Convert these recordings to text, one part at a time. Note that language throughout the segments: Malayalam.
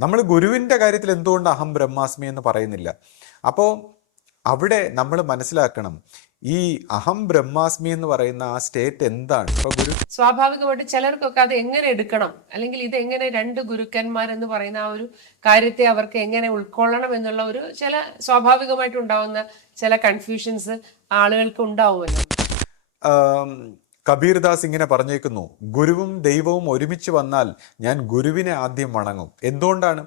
നമ്മൾ ഗുരുവിൻ്റെ കാര്യത്തിൽ എന്തുകൊണ്ട് അഹം ബ്രഹ്മാസ്മി എന്ന് പറയുന്നില്ല? അപ്പോൾ അവിടെ നമ്മൾ മനസ്സിലാക്കണം, ഈ അഹം ബ്രഹ്മാസ്മി എന്ന് പറയുന്ന ആ സ്റ്റേറ്റ് എന്താണ്. ഇപ്പോൾ സ്വാഭാവികമായിട്ട് ചിലർക്കൊക്കെ അത് എങ്ങനെ എടുക്കണം, അല്ലെങ്കിൽ ഇത് എങ്ങനെ രണ്ട് ഗുരുക്കന്മാരെന്ന് പറയുന്ന ആ ഒരു കാര്യത്തെ അവർക്ക് എങ്ങനെ ഉൾക്കൊള്ളണം എന്നുള്ള ഒരു ചില സ്വാഭാവികമായിട്ടുണ്ടാവുന്ന ചില കൺഫ്യൂഷൻസ് ആളുകൾക്ക് ഉണ്ടാവുമല്ലോ. കബീർദാസ് ഇങ്ങനെ പറഞ്ഞേക്കുന്നു, ഗുരുവും ദൈവവും ഒരുമിച്ച് വന്നാൽ ഞാൻ ഗുരുവിനെ ആദ്യം വണങ്ങും. എന്തുകൊണ്ടാണ്?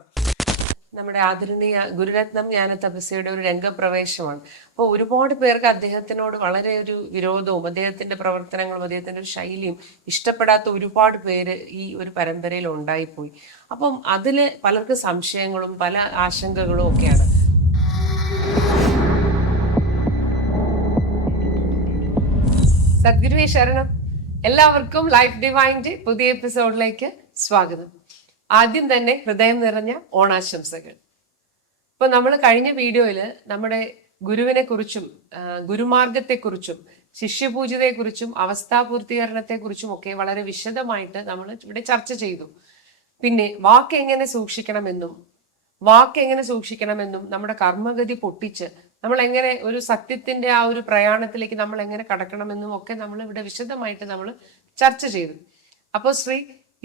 നമ്മുടെ ആദരണീയ ഗുരുരത്നം ജ്ഞാന തപസ്യയുടെ ഒരു രംഗപ്രവേശമാണ്. അപ്പോൾ ഒരുപാട് പേർക്ക് അദ്ദേഹത്തിനോട് വളരെ ഒരു വിരോധവും അദ്ദേഹത്തിന്റെ പ്രവർത്തനങ്ങളും അദ്ദേഹത്തിന്റെ ഒരു ശൈലിയും ഇഷ്ടപ്പെടാത്ത ഒരുപാട് പേര് ഈ ഒരു പരമ്പരയിൽ ഉണ്ടായിപ്പോയി. അപ്പം അതില് പലർക്ക് സംശയങ്ങളും പല ആശങ്കകളും ഒക്കെയാണ്. സദ്ഗുരുവേ ശരണം. എല്ലാവർക്കും ലൈഫ് ഡിവൈൻ്റെ പുതിയ എപ്പിസോഡിലേക്ക് സ്വാഗതം. ആദ്യം തന്നെ ഹൃദയം നിറഞ്ഞ ഓണാശംസകൾ. ഇപ്പൊ നമ്മൾ കഴിഞ്ഞ വീഡിയോയിൽ നമ്മുടെ ഗുരുവിനെ കുറിച്ചും ഗുരുമാർഗത്തെക്കുറിച്ചും ശിഷ്യപൂജിതയെക്കുറിച്ചും അവസ്ഥാപൂർത്തീകരണത്തെക്കുറിച്ചും ഒക്കെ വളരെ വിശദമായിട്ട് നമ്മൾ ഇവിടെ ചർച്ച ചെയ്തു. പിന്നെ വാക്ക് എങ്ങനെ സൂക്ഷിക്കണമെന്നും നമ്മുടെ കർമ്മഗതി പൊട്ടിച്ച് നമ്മൾ എങ്ങനെ ഒരു സത്യത്തിന്റെ ആ ഒരു പ്രയാണത്തിലേക്ക് നമ്മൾ എങ്ങനെ കടക്കണമെന്നും ഒക്കെ നമ്മൾ ഇവിടെ വിശദമായിട്ട് നമ്മൾ ചർച്ച ചെയ്തു. അപ്പോൾ ശ്രീ,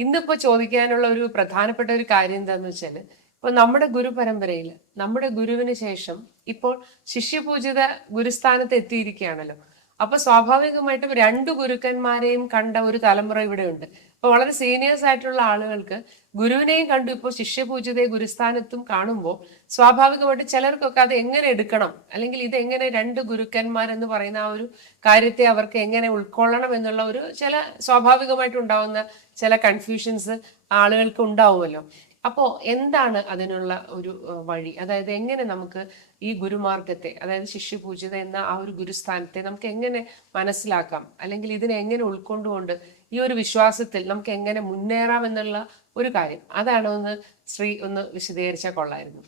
ഇന്നിപ്പോ ചോദിക്കാനുള്ള ഒരു പ്രധാനപ്പെട്ട ഒരു കാര്യം എന്താന്ന് വെച്ചാല്, ഇപ്പൊ നമ്മുടെ ഗുരുപരമ്പരയിൽ നമ്മുടെ ഗുരുവിന് ശേഷം ഇപ്പോൾ ശിഷ്യപൂജിത ഗുരുസ്ഥാനത്ത് എത്തിയിരിക്കുകയാണല്ലോ. അപ്പൊ സ്വാഭാവികമായിട്ടും രണ്ട് ഗുരുക്കന്മാരെയും കണ്ട ഒരു തലമുറ ഇവിടെ ഉണ്ട്. അപ്പൊ വളരെ സീനിയേഴ്സ് ആയിട്ടുള്ള ആളുകൾക്ക് ഗുരുവിനെയും കണ്ടു ഇപ്പോൾ ശിഷ്യപൂജിതയെ ഗുരുസ്ഥാനത്തും കാണുമ്പോൾ സ്വാഭാവികമായിട്ട് ചിലർക്കൊക്കെ അത് എങ്ങനെ എടുക്കണം, അല്ലെങ്കിൽ ഇത് എങ്ങനെ രണ്ട് ഗുരുക്കന്മാരെന്ന് പറയുന്ന ആ ഒരു കാര്യത്തെ അവർക്ക് എങ്ങനെ ഉൾക്കൊള്ളണം എന്നുള്ള ഒരു ചില സ്വാഭാവികമായിട്ടുണ്ടാവുന്ന ചില കൺഫ്യൂഷൻസ് ആളുകൾക്ക് ഉണ്ടാവുമല്ലോ. അപ്പോൾ എന്താണ് അതിനുള്ള ഒരു വഴി? അതായത് എങ്ങനെ നമുക്ക് ഈ ഗുരുമാർഗത്തെ, അതായത് ശിഷ്യപൂജിത എന്ന ആ ഒരു ഗുരുസ്ഥാനത്തെ നമുക്ക് എങ്ങനെ മനസ്സിലാക്കാം, അല്ലെങ്കിൽ ഇതിനെ എങ്ങനെ ഉൾക്കൊണ്ടുകൊണ്ട് ഈ ഒരു വിശ്വാസത്തിൽ നമുക്ക് എങ്ങനെ മുന്നേറാം എന്നുള്ള ഒരു കാര്യം, അതാണ് ഒന്ന് ശ്രീ ഒന്ന് വിശദീകരിച്ചാൽ കൊള്ളായിരുന്നു.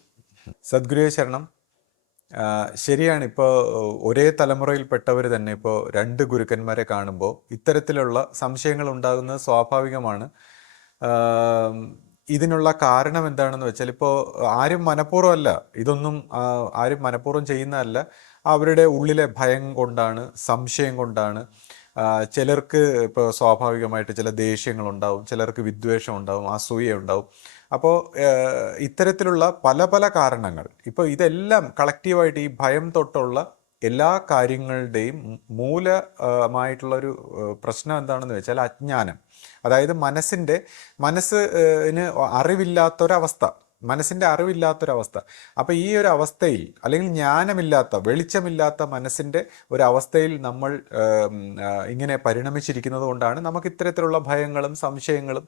സദ്ഗുരുവേ ശരണം. ശരിയാണ്. ഇപ്പോൾ ഒരേ തലമുറയിൽപ്പെട്ടവർ തന്നെ ഇപ്പോൾ രണ്ട് ഗുരുക്കന്മാരെ കാണുമ്പോൾ ഇത്തരത്തിലുള്ള സംശയങ്ങൾ ഉണ്ടാകുന്നത് സ്വാഭാവികമാണ്. ഇതിനുള്ള കാരണം എന്താണെന്ന് വെച്ചാൽ, ഇപ്പോൾ ആരും മനഃപൂർവ്വമല്ല, ഇതൊന്നും ആരും മനഃപൂർവ്വം ചെയ്യുന്നതല്ല. അവരുടെ ഉള്ളിലെ ഭയം കൊണ്ടാണ്, സംശയം കൊണ്ടാണ്. ചിലർക്ക് ഇപ്പോൾ സ്വാഭാവികമായിട്ട് ചില ദേഷ്യങ്ങളുണ്ടാവും, ചിലർക്ക് വിദ്വേഷം ഉണ്ടാവും, അസൂയ ഉണ്ടാവും. അപ്പോൾ ഇത്തരത്തിലുള്ള പല പല കാരണങ്ങൾ, ഇപ്പോൾ ഇതെല്ലാം കളക്റ്റീവായിട്ട് ഈ ഭയം തൊട്ടുള്ള എല്ലാ കാര്യങ്ങളുടെയും മൂലമായിട്ടുള്ളൊരു പ്രശ്നം എന്താണെന്ന് വെച്ചാൽ അജ്ഞാനം. അതായത് മനസ്സിന് അറിവില്ലാത്തൊരവസ്ഥ, മനസ്സിൻ്റെ അറിവില്ലാത്തൊരവസ്ഥ. അപ്പോൾ ഈ ഒരു അവസ്ഥയിൽ, അല്ലെങ്കിൽ ജ്ഞാനമില്ലാത്ത, വെളിച്ചമില്ലാത്ത മനസ്സിൻ്റെ ഒരവസ്ഥയിൽ നമ്മൾ ഇങ്ങനെ പരിണമിച്ചിരിക്കുന്നത് കൊണ്ടാണ് നമുക്ക് ഇത്തരത്തിലുള്ള ഭയങ്ങളും സംശയങ്ങളും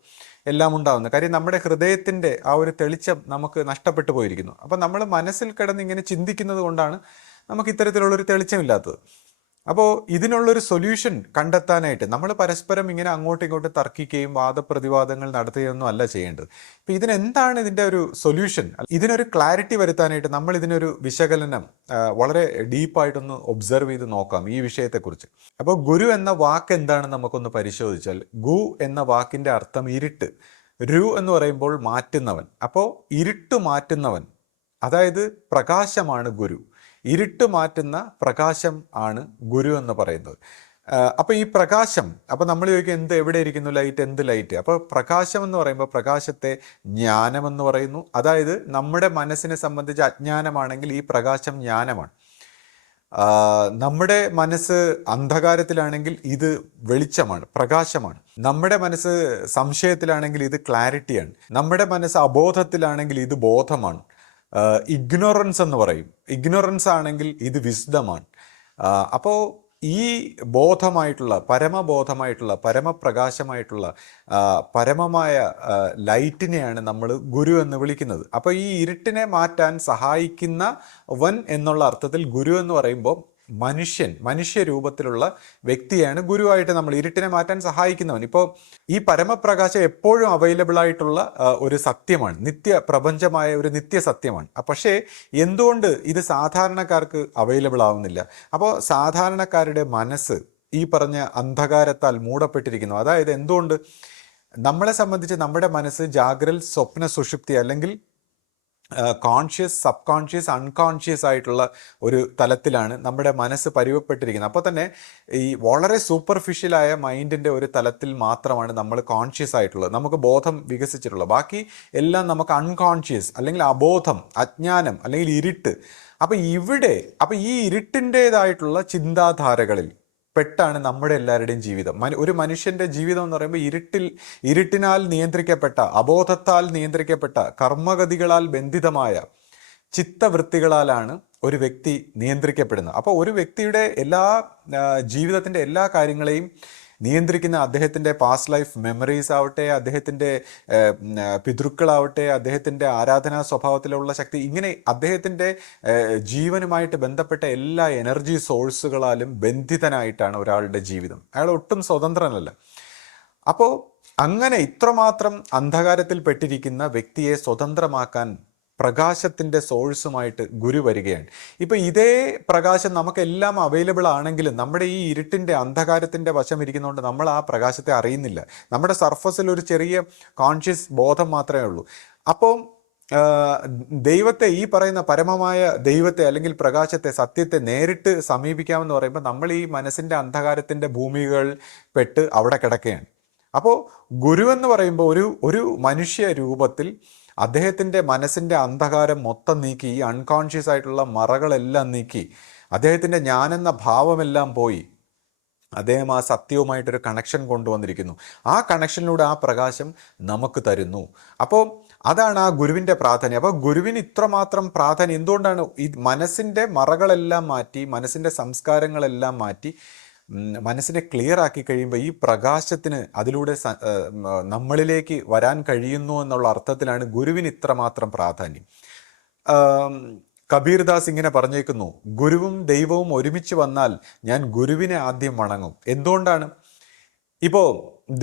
എല്ലാം ഉണ്ടാകുന്നത്. കാര്യം നമ്മുടെ ഹൃദയത്തിൻ്റെ ആ ഒരു തെളിച്ചം നമുക്ക് നഷ്ടപ്പെട്ടു പോയിരിക്കുന്നു. അപ്പോൾ നമ്മൾ മനസ്സിൽ കിടന്ന് ഇങ്ങനെ ചിന്തിക്കുന്നത് കൊണ്ടാണ് നമുക്ക് ഇത്തരത്തിലുള്ളൊരു തെളിച്ചമില്ലാത്തത്. അപ്പോൾ ഇതിനുള്ളൊരു സൊല്യൂഷൻ കണ്ടെത്താനായിട്ട് നമ്മൾ പരസ്പരം ഇങ്ങനെ അങ്ങോട്ടും ഇങ്ങോട്ടും തർക്കിക്കുകയും വാദപ്രതിവാദങ്ങൾ നടത്തുകയൊന്നും അല്ല ചെയ്യേണ്ടത്. ഇപ്പോൾ ഇതിനെന്താണ് ഇതിൻ്റെ ഒരു സൊല്യൂഷൻ? ഇതിനൊരു ക്ലാരിറ്റി വരുത്താനായിട്ട് നമ്മൾ ഇതിനൊരു വിശകലനം വളരെ ഡീപ്പായിട്ടൊന്ന് ഒബ്സർവ് ചെയ്ത് നോക്കാം ഈ വിഷയത്തെക്കുറിച്ച്. അപ്പോൾ ഗുരു എന്ന വാക്ക് എന്താണെന്ന് നമുക്കൊന്ന് പരിശോധിച്ചാൽ, ഗു എന്ന വാക്കിൻ്റെ അർത്ഥം ഇരുട്ട്. രു എന്ന് പറയുമ്പോൾ മാറ്റുന്നവൻ. അപ്പോൾ ഇരുട്ട് മാറ്റുന്നവൻ, അതായത് പ്രകാശമാണ് ഗുരു. ഇരുട്ട് മാറ്റുന്ന പ്രകാശം ആണ് ഗുരു എന്ന് പറയുന്നത്. അപ്പോൾ ഈ പ്രകാശം, അപ്പോൾ നമ്മൾ ചോദിക്കും എവിടെ ഇരിക്കുന്നു ലൈറ്റ്, എന്ത് ലൈറ്റ്? അപ്പോൾ പ്രകാശം എന്ന് പറയുമ്പോൾ പ്രകാശത്തെ ജ്ഞാനമെന്ന് പറയുന്നു. അതായത് നമ്മുടെ മനസ്സിനെ സംബന്ധിച്ച് അജ്ഞാനമാണെങ്കിൽ ഈ പ്രകാശം ജ്ഞാനമാണ്. നമ്മുടെ മനസ്സ് അന്ധകാരത്തിലാണെങ്കിൽ ഇത് വെളിച്ചമാണ്, പ്രകാശമാണ്. നമ്മുടെ മനസ്സ് സംശയത്തിലാണെങ്കിൽ ഇത് ക്ലാരിറ്റിയാണ്. നമ്മുടെ മനസ്സ് അബോധത്തിലാണെങ്കിൽ ഇത് ബോധമാണ്. ഇഗ്നോറൻസ് എന്ന് പറയും. ഇഗ്നോറൻസ് ആണെങ്കിൽ ഇത് വിസ്ഡമാണ്. അപ്പോൾ ഈ ബോധമായിട്ടുള്ള, പരമബോധമായിട്ടുള്ള, പരമപ്രകാശമായിട്ടുള്ള പരമമായ ലൈറ്റിനെയാണ് നമ്മൾ ഗുരു എന്ന് വിളിക്കുന്നത്. അപ്പോൾ ഈ ഇരുട്ടിനെ മാറ്റാൻ സഹായിക്കുന്നവൻ എന്നുള്ള അർത്ഥത്തിൽ ഗുരു എന്ന് പറയുമ്പോൾ മനുഷ്യരൂപത്തിലുള്ള വ്യക്തിയാണ് ഗുരുവായിട്ട് നമ്മൾ, ഇരുട്ടിനെ മാറ്റാൻ സഹായിക്കുന്നവൻ. ഇപ്പോൾ ഈ പരമപ്രകാശം എപ്പോഴും അവൈലബിൾ ആയിട്ടുള്ള ഒരു സത്യമാണ്, പ്രപഞ്ചമായ ഒരു നിത്യസത്യമാണ്. പക്ഷേ എന്തുകൊണ്ട് ഇത് സാധാരണക്കാർക്ക് അവൈലബിൾ ആവുന്നില്ല? അപ്പോൾ സാധാരണക്കാരുടെ മനസ്സ് ഈ പറഞ്ഞ അന്ധകാരത്താൽ മൂടപ്പെട്ടിരിക്കുന്നു. അതായത് എന്തുകൊണ്ട്? നമ്മളെ സംബന്ധിച്ച് നമ്മുടെ മനസ്സ് ജാഗ്രൽ, സ്വപ്ന, സുഷുപ്തി അല്ലെങ്കിൽ കോൺഷ്യസ്, സബ് കോൺഷ്യസ്, അൺകോൺഷ്യസ് ആയിട്ടുള്ള ഒരു തലത്തിലാണ് നമ്മുടെ മനസ്സ് പരുവപ്പെട്ടിരിക്കുന്നത്. അപ്പോൾ തന്നെ ഈ വളരെ സൂപ്പർഫിഷ്യലായ മൈൻഡിൻ്റെ ഒരു തലത്തിൽ മാത്രമാണ് നമ്മൾ കോൺഷ്യസ് ആയിട്ടുള്ളത്, നമുക്ക് ബോധം വികസിച്ചിട്ടുള്ളത്. ബാക്കി എല്ലാം നമുക്ക് അൺകോൺഷ്യസ്, അല്ലെങ്കിൽ അബോധം, അജ്ഞാനം, അല്ലെങ്കിൽ ഇരുട്ട്. അപ്പോൾ ഈ ഇരുട്ടിൻ്റേതായിട്ടുള്ള ചിന്താധാരകളിൽ പെട്ടാണ് നമ്മുടെ എല്ലാവരുടെയും ജീവിതം. ഒരു മനുഷ്യൻ്റെ ജീവിതം എന്ന് പറയുമ്പോൾ ഇരുട്ടിനാൽ നിയന്ത്രിക്കപ്പെട്ട, അബോധത്താൽ നിയന്ത്രിക്കപ്പെട്ട, കർമ്മഗതികളാൽ ബന്ധിതമായ ചിത്തവൃത്തികളാലാണ് ഒരു വ്യക്തി നിയന്ത്രിക്കപ്പെടുന്നത്. അപ്പോൾ ഒരു വ്യക്തിയുടെ ജീവിതത്തിൻ്റെ എല്ലാ കാര്യങ്ങളെയും നിയന്ത്രിക്കുന്ന അദ്ദേഹത്തിൻ്റെ പാസ്റ്റ് ലൈഫ് മെമ്മറീസ് ആവട്ടെ, അദ്ദേഹത്തിൻ്റെ പിതൃക്കളാവട്ടെ, അദ്ദേഹത്തിൻ്റെ ആരാധനാ സ്വഭാവത്തിലുള്ള ശക്തി, ഇങ്ങനെ അദ്ദേഹത്തിൻ്റെ ജീവനുമായിട്ട് ബന്ധപ്പെട്ട എല്ലാ എനർജി സോഴ്സുകളാലും ബന്ധിതനായിട്ടാണ് ഒരാളുടെ ജീവിതം. അയാൾ ഒട്ടും സ്വതന്ത്രനല്ല. അപ്പോൾ അങ്ങനെ ഇത്രമാത്രം അന്ധകാരത്തിൽ പെട്ടിരിക്കുന്ന വ്യക്തിയെ സ്വതന്ത്രമാക്കാൻ പ്രകാശത്തിൻ്റെ സോഴ്സുമായിട്ട് ഗുരു വരികയാണ്. ഇപ്പം ഇതേ പ്രകാശം നമുക്കെല്ലാം അവൈലബിൾ ആണെങ്കിലും നമ്മുടെ ഈ ഇരുട്ടിൻ്റെ, അന്ധകാരത്തിൻ്റെ വശം ഇരിക്കുന്നതുകൊണ്ട് നമ്മൾ ആ പ്രകാശത്തെ അറിയുന്നില്ല. നമ്മുടെ സർഫസിൽ ഒരു ചെറിയ കോൺഷ്യസ് ബോധം മാത്രമേ ഉള്ളൂ. അപ്പോൾ ദൈവത്തെ, ഈ പറയുന്ന പരമമായ ദൈവത്തെ അല്ലെങ്കിൽ പ്രകാശത്തെ, സത്യത്തെ നേരിട്ട് സമീപിക്കാമെന്ന് പറയുമ്പോൾ നമ്മൾ ഈ മനസ്സിൻ്റെ അന്ധകാരത്തിൻ്റെ ഭൂമികൾ പെട്ട് അവിടെ കിടക്കുകയാണ്. അപ്പോൾ ഗുരു എന്ന് പറയുമ്പോൾ ഒരു മനുഷ്യ രൂപത്തിൽ അദ്ദേഹത്തിൻ്റെ മനസ്സിൻ്റെ അന്ധകാരം മൊത്തം നീക്കി, ഈ അൺകോൺഷ്യസ് ആയിട്ടുള്ള മറകളെല്ലാം നീക്കി, അദ്ദേഹത്തിൻ്റെ ഞാനെന്ന ഭാവമെല്ലാം പോയി അദ്ദേഹം ആ സത്യവുമായിട്ടൊരു കണക്ഷൻ കൊണ്ടുവന്നിരിക്കുന്നു. ആ കണക്ഷനിലൂടെ ആ പ്രകാശം നമുക്ക് തരുന്നു. അപ്പോൾ അതാണ് ആ ഗുരുവിൻ്റെ പ്രാധാന്യം. അപ്പോൾ ഗുരുവിന് ഇത്രമാത്രം പ്രാധാന്യം എന്തുകൊണ്ടാണ്? ഈ മനസ്സിൻ്റെ മറകളെല്ലാം മാറ്റി, മനസ്സിൻ്റെ സംസ്കാരങ്ങളെല്ലാം മാറ്റി, മനസ്സിനെ ക്ലിയർ ആക്കി കഴിയുമ്പോൾ ഈ പ്രകാശത്തിന് അതിലൂടെ നമ്മളിലേക്ക് വരാൻ കഴിയുന്നു എന്നുള്ള അർത്ഥത്തിലാണ് ഗുരുവിന് ഇത്രമാത്രം പ്രാധാന്യം. കബീർദാസ് ഇങ്ങനെ പറഞ്ഞേക്കുന്നു, ഗുരുവും ദൈവവും ഒരുമിച്ച് വന്നാൽ ഞാൻ ഗുരുവിനെ ആദ്യം വണങ്ങും. എന്തുകൊണ്ടാണ്? ഇപ്പോൾ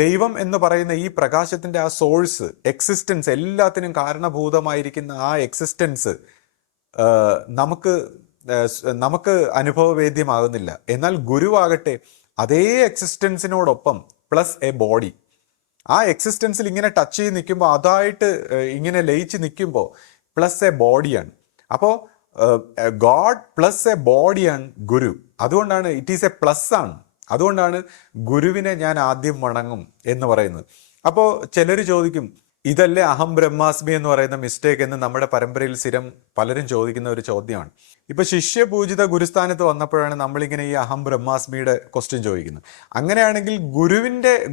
ദൈവം എന്ന് പറയുന്ന ഈ പ്രകാശത്തിൻ്റെ ആ സോഴ്സ്, എക്സിസ്റ്റൻസ്, എല്ലാത്തിനും കാരണഭൂതമായിരിക്കുന്ന ആ എക്സിസ്റ്റൻസ് നമുക്ക് അനുഭവവേദ്യമാകുന്നില്ല. എന്നാൽ ഗുരുവാകട്ടെ അതേ എക്സിസ്റ്റൻസിനോടൊപ്പം പ്ലസ് എ ബോഡി. ആ എക്സിസ്റ്റൻസിൽ ഇങ്ങനെ ടച്ച് ചെയ്ത് നിൽക്കുമ്പോൾ, അതായിട്ട് ഇങ്ങനെ ലയിച്ച് നിൽക്കുമ്പോൾ പ്ലസ് എ ബോഡിയാണ്. അപ്പോൾ ഗോഡ് പ്ലസ് എ ബോഡിയാണ് ഗുരു. അതുകൊണ്ടാണ് ഇറ്റ് ഈസ് എ പ്ലസ് ആണ്. അതുകൊണ്ടാണ് ഗുരുവിനെ ഞാൻ ആദ്യം വണങ്ങും എന്ന് പറയുന്നത്. അപ്പോൾ ചിലർ ചോദിക്കും, ഇതല്ലേ അഹം ബ്രഹ്മാസ്മി എന്ന് പറയുന്ന മിസ്റ്റേക്ക് എന്ന് നമ്മുടെ പരമ്പരയിൽ സ്ഥിരം പലരും ചോദിക്കുന്ന ഒരു ചോദ്യമാണ്. ഇപ്പൊ ശിഷ്യപൂജിത ഗുരുസ്ഥാനത്ത് വന്നപ്പോഴാണ് നമ്മളിങ്ങനെ ഈ അഹം ബ്രഹ്മാസ്മിയുടെ ക്വസ്റ്റ്യൻ ചോദിക്കുന്നത്. അങ്ങനെയാണെങ്കിൽ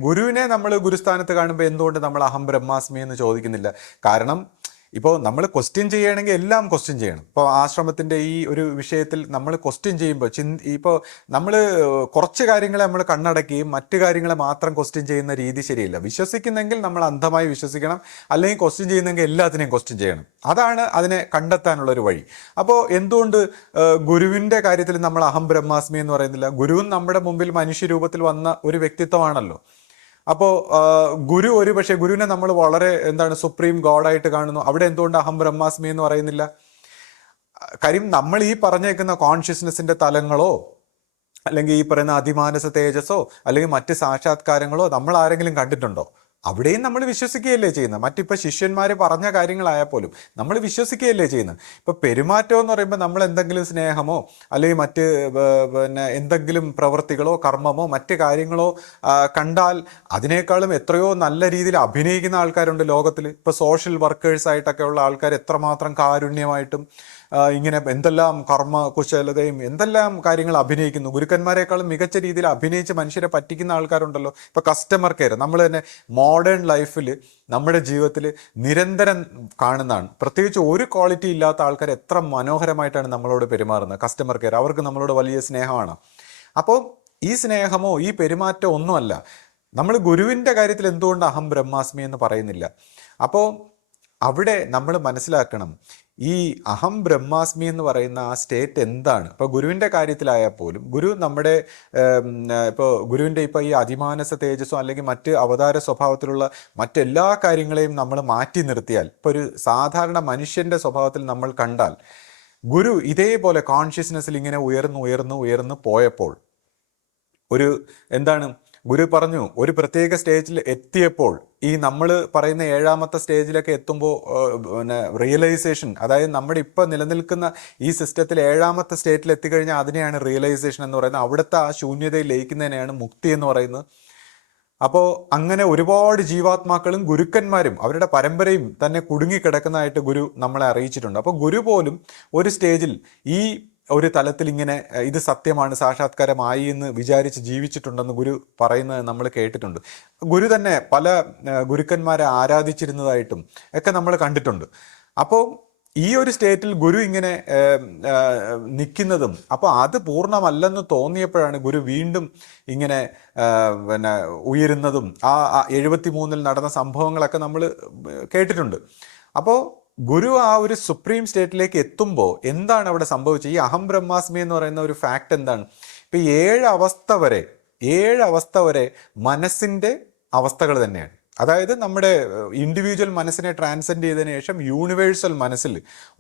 ഗുരുവിനെ നമ്മൾ ഗുരുസ്ഥാനത്ത് കാണുമ്പോൾ എന്തുകൊണ്ട് നമ്മൾ അഹം ബ്രഹ്മാസ്മി എന്ന് ചോദിക്കുന്നില്ല? കാരണം ഇപ്പോൾ നമ്മൾ ക്വസ്റ്റ്യൻ ചെയ്യുകയാണെങ്കിൽ എല്ലാം ക്വസ്റ്റ്യൻ ചെയ്യണം. ഇപ്പോൾ ആശ്രമത്തിൻ്റെ ഈ ഒരു വിഷയത്തിൽ നമ്മൾ ക്വസ്റ്റ്യൻ ചെയ്യുമ്പോൾ ഇപ്പോൾ നമ്മൾ കുറച്ച് കാര്യങ്ങളെ നമ്മൾ കണ്ണടക്കുകയും മറ്റു കാര്യങ്ങളെ മാത്രം ക്വസ്റ്റ്യൻ ചെയ്യുന്ന രീതി ശരിയല്ല. വിശ്വസിക്കുന്നെങ്കിൽ നമ്മൾ അന്ധമായി വിശ്വസിക്കണം, അല്ലെങ്കിൽ ക്വസ്റ്റ്യൻ ചെയ്യുന്നെങ്കിൽ എല്ലാത്തിനെയും ക്വസ്റ്റ്യൻ ചെയ്യണം. അതാണ് അതിനെ കണ്ടെത്താനുള്ളൊരു വഴി. അപ്പോൾ എന്തുകൊണ്ട് ഗുരുവിൻ്റെ കാര്യത്തിൽ നമ്മൾ അഹം ബ്രഹ്മാസ്മി എന്ന് പറയുന്നില്ല? ഗുരുവും നമ്മുടെ മുമ്പിൽ മനുഷ്യരൂപത്തിൽ വന്ന ഒരു വ്യക്തിത്വമാണല്ലോ. അപ്പോൾ പക്ഷേ ഗുരുവിനെ നമ്മൾ വളരെ സുപ്രീം ഗോഡായിട്ട് കാണുന്നു. അവിടെ എന്തുകൊണ്ട് അഹം ബ്രഹ്മാസ്മി എന്ന് പറയുന്നില്ല? കാര്യം നമ്മൾ ഈ പറഞ്ഞേക്കുന്ന കോൺഷ്യസ്നെസ്സിന്റെ തലങ്ങളോ അല്ലെങ്കിൽ ഈ പറയുന്ന അതിമാനസ തേജസ്സോ അല്ലെങ്കിൽ മറ്റ് സാക്ഷാത്കാരങ്ങളോ നമ്മൾ ആരെങ്കിലും കണ്ടിട്ടുണ്ടോ? അവിടെയും നമ്മൾ വിശ്വസിക്കുകയല്ലേ ചെയ്യുന്നത്. മറ്റിപ്പോൾ ശിഷ്യന്മാർ പറഞ്ഞ കാര്യങ്ങളായാൽ പോലും നമ്മൾ വിശ്വസിക്കുകയല്ലേ ചെയ്യുന്നത്. ഇപ്പോൾ പെരുമാറ്റം എന്ന് പറയുമ്പോൾ നമ്മൾ എന്തെങ്കിലും സ്നേഹമോ അല്ലെങ്കിൽ മറ്റ് എന്തെങ്കിലും പ്രവൃത്തികളോ കർമ്മമോ മറ്റ് കാര്യങ്ങളോ കണ്ടാൽ അതിനേക്കാളും എത്രയോ നല്ല രീതിയിൽ അഭിനയിക്കുന്ന ആൾക്കാരുണ്ട് ലോകത്തിൽ. ഇപ്പോൾ സോഷ്യൽ വർക്കേഴ്സായിട്ടൊക്കെ ഉള്ള ആൾക്കാർ എത്രമാത്രം കാരുണ്യമായിട്ടും ഇങ്ങനെ എന്തെല്ലാം കർമ്മ കുശലതയും എന്തെല്ലാം കാര്യങ്ങൾ അഭിനയിക്കുന്നു. ഗുരുക്കന്മാരെക്കാളും മികച്ച രീതിയിൽ അഭിനയിച്ച് മനുഷ്യരെ പറ്റിക്കുന്ന ആൾക്കാരുണ്ടല്ലോ. ഇപ്പോൾ കസ്റ്റമർ കെയർ നമ്മൾ തന്നെ മോഡേൺ ലൈഫിൽ നമ്മുടെ ജീവിതത്തിൽ നിരന്തരം കാണുന്നതാണ്. പ്രത്യേകിച്ച് ഒരു ക്വാളിറ്റി ഇല്ലാത്ത ആൾക്കാർ എത്ര മനോഹരമായിട്ടാണ് നമ്മളോട് പെരുമാറുന്നത്. കസ്റ്റമർ കെയർ, അവർക്ക് നമ്മളോട് വലിയ സ്നേഹമാണ്. അപ്പോൾ ഈ സ്നേഹമോ ഈ പെരുമാറ്റമോ ഒന്നുമല്ല. നമ്മൾ ഗുരുവിൻ്റെ കാര്യത്തിൽ എന്തുകൊണ്ട് അഹം ബ്രഹ്മാസ്മി എന്ന് പറയുന്നില്ല? അപ്പോൾ അവിടെ നമ്മൾ മനസ്സിലാക്കണം, ഈ അഹം ബ്രഹ്മാസ്മി എന്ന് പറയുന്ന ആ സ്റ്റേറ്റ് എന്താണ്. ഇപ്പോൾ ഗുരുവിൻ്റെ കാര്യത്തിലായാൽ പോലും ഗുരു നമ്മുടെ ഇപ്പോൾ ഗുരുവിൻ്റെ ഇപ്പോൾ ഈ അതിമാനസ തേജസ്സോ അല്ലെങ്കിൽ മറ്റ് അവതാര സ്വഭാവത്തിലുള്ള മറ്റെല്ലാ കാര്യങ്ങളെയും നമ്മൾ മാറ്റി നിർത്തിയാൽ, ഇപ്പോൾ ഒരു സാധാരണ മനുഷ്യൻ്റെ സ്വഭാവത്തിൽ നമ്മൾ കണ്ടാൽ ഗുരു ഇതേപോലെ കോൺഷ്യസ്നെസ്സിൽ ഇങ്ങനെ ഉയർന്നു പോയപ്പോൾ ഗുരു പറഞ്ഞു ഒരു പ്രത്യേക സ്റ്റേജിൽ എത്തിയപ്പോൾ ഈ നമ്മൾ പറയുന്ന ഏഴാമത്തെ സ്റ്റേജിലൊക്കെ എത്തുമ്പോൾ പിന്നെ റിയലൈസേഷൻ, അതായത് നമ്മുടെ ഇപ്പോൾ നിലനിൽക്കുന്ന ഈ സിസ്റ്റത്തിൽ ഏഴാമത്തെ സ്റ്റേറ്റിൽ എത്തിക്കഴിഞ്ഞാൽ അതിനെയാണ് റിയലൈസേഷൻ എന്ന് പറയുന്നത്. അവിടുത്തെ ആ ശൂന്യതയിൽ ലയിക്കുന്നതിനെയാണ് മുക്തി എന്ന് പറയുന്നത്. അപ്പോൾ അങ്ങനെ ഒരുപാട് ജീവാത്മാക്കളും ഗുരുക്കന്മാരും അവരുടെ പരമ്പരയും തന്നെ കുടുങ്ങിക്കിടക്കുന്നതായിട്ട് ഗുരു നമ്മളെ അറിയിച്ചിട്ടുണ്ട്. അപ്പോൾ ഗുരു പോലും ഒരു സ്റ്റേജിൽ ഈ ഒരു തലത്തിൽ ഇങ്ങനെ ഇത് സത്യമാണ്, സാക്ഷാത്കാരമായി എന്ന് വിചാരിച്ച് ജീവിച്ചിട്ടുണ്ടെന്ന് ഗുരു പറയുന്നത് നമ്മൾ കേട്ടിട്ടുണ്ട്. ഗുരു തന്നെ പല ഗുരുക്കന്മാരെ ആരാധിച്ചിരുന്നതായിട്ടും ഒക്കെ നമ്മൾ കണ്ടിട്ടുണ്ട്. അപ്പോൾ ഈ ഒരു സ്റ്റേറ്റിൽ ഗുരു ഇങ്ങനെ നിൽക്കുന്നതും അപ്പോൾ അത് പൂർണ്ണമല്ലെന്ന് തോന്നിയപ്പോഴാണ് ഗുരു വീണ്ടും ഇങ്ങനെ പിന്നെ ഉയരുന്നതും ആ 73 നടന്ന സംഭവങ്ങളൊക്കെ നമ്മൾ കേട്ടിട്ടുണ്ട്. അപ്പോൾ ഗുരു ആ ഒരു സുപ്രീം സ്റ്റേറ്റിലേക്ക് എത്തുമ്പോൾ എന്താണ് അവിടെ സംഭവിച്ചത്? ഈ അഹം ബ്രഹ്മാസ്മി എന്ന് പറയുന്ന ഒരു ഫാക്ട് എന്താണ്? ഇപ്പം 7 അവസ്ഥ വരെ മനസ്സിൻ്റെ അവസ്ഥകൾ തന്നെയാണ്. അതായത് നമ്മുടെ ഇൻഡിവിജ്വൽ മനസ്സിനെ ട്രാൻസെൻഡ് ചെയ്തതിനു ശേഷം യൂണിവേഴ്സൽ മനസ്സിൽ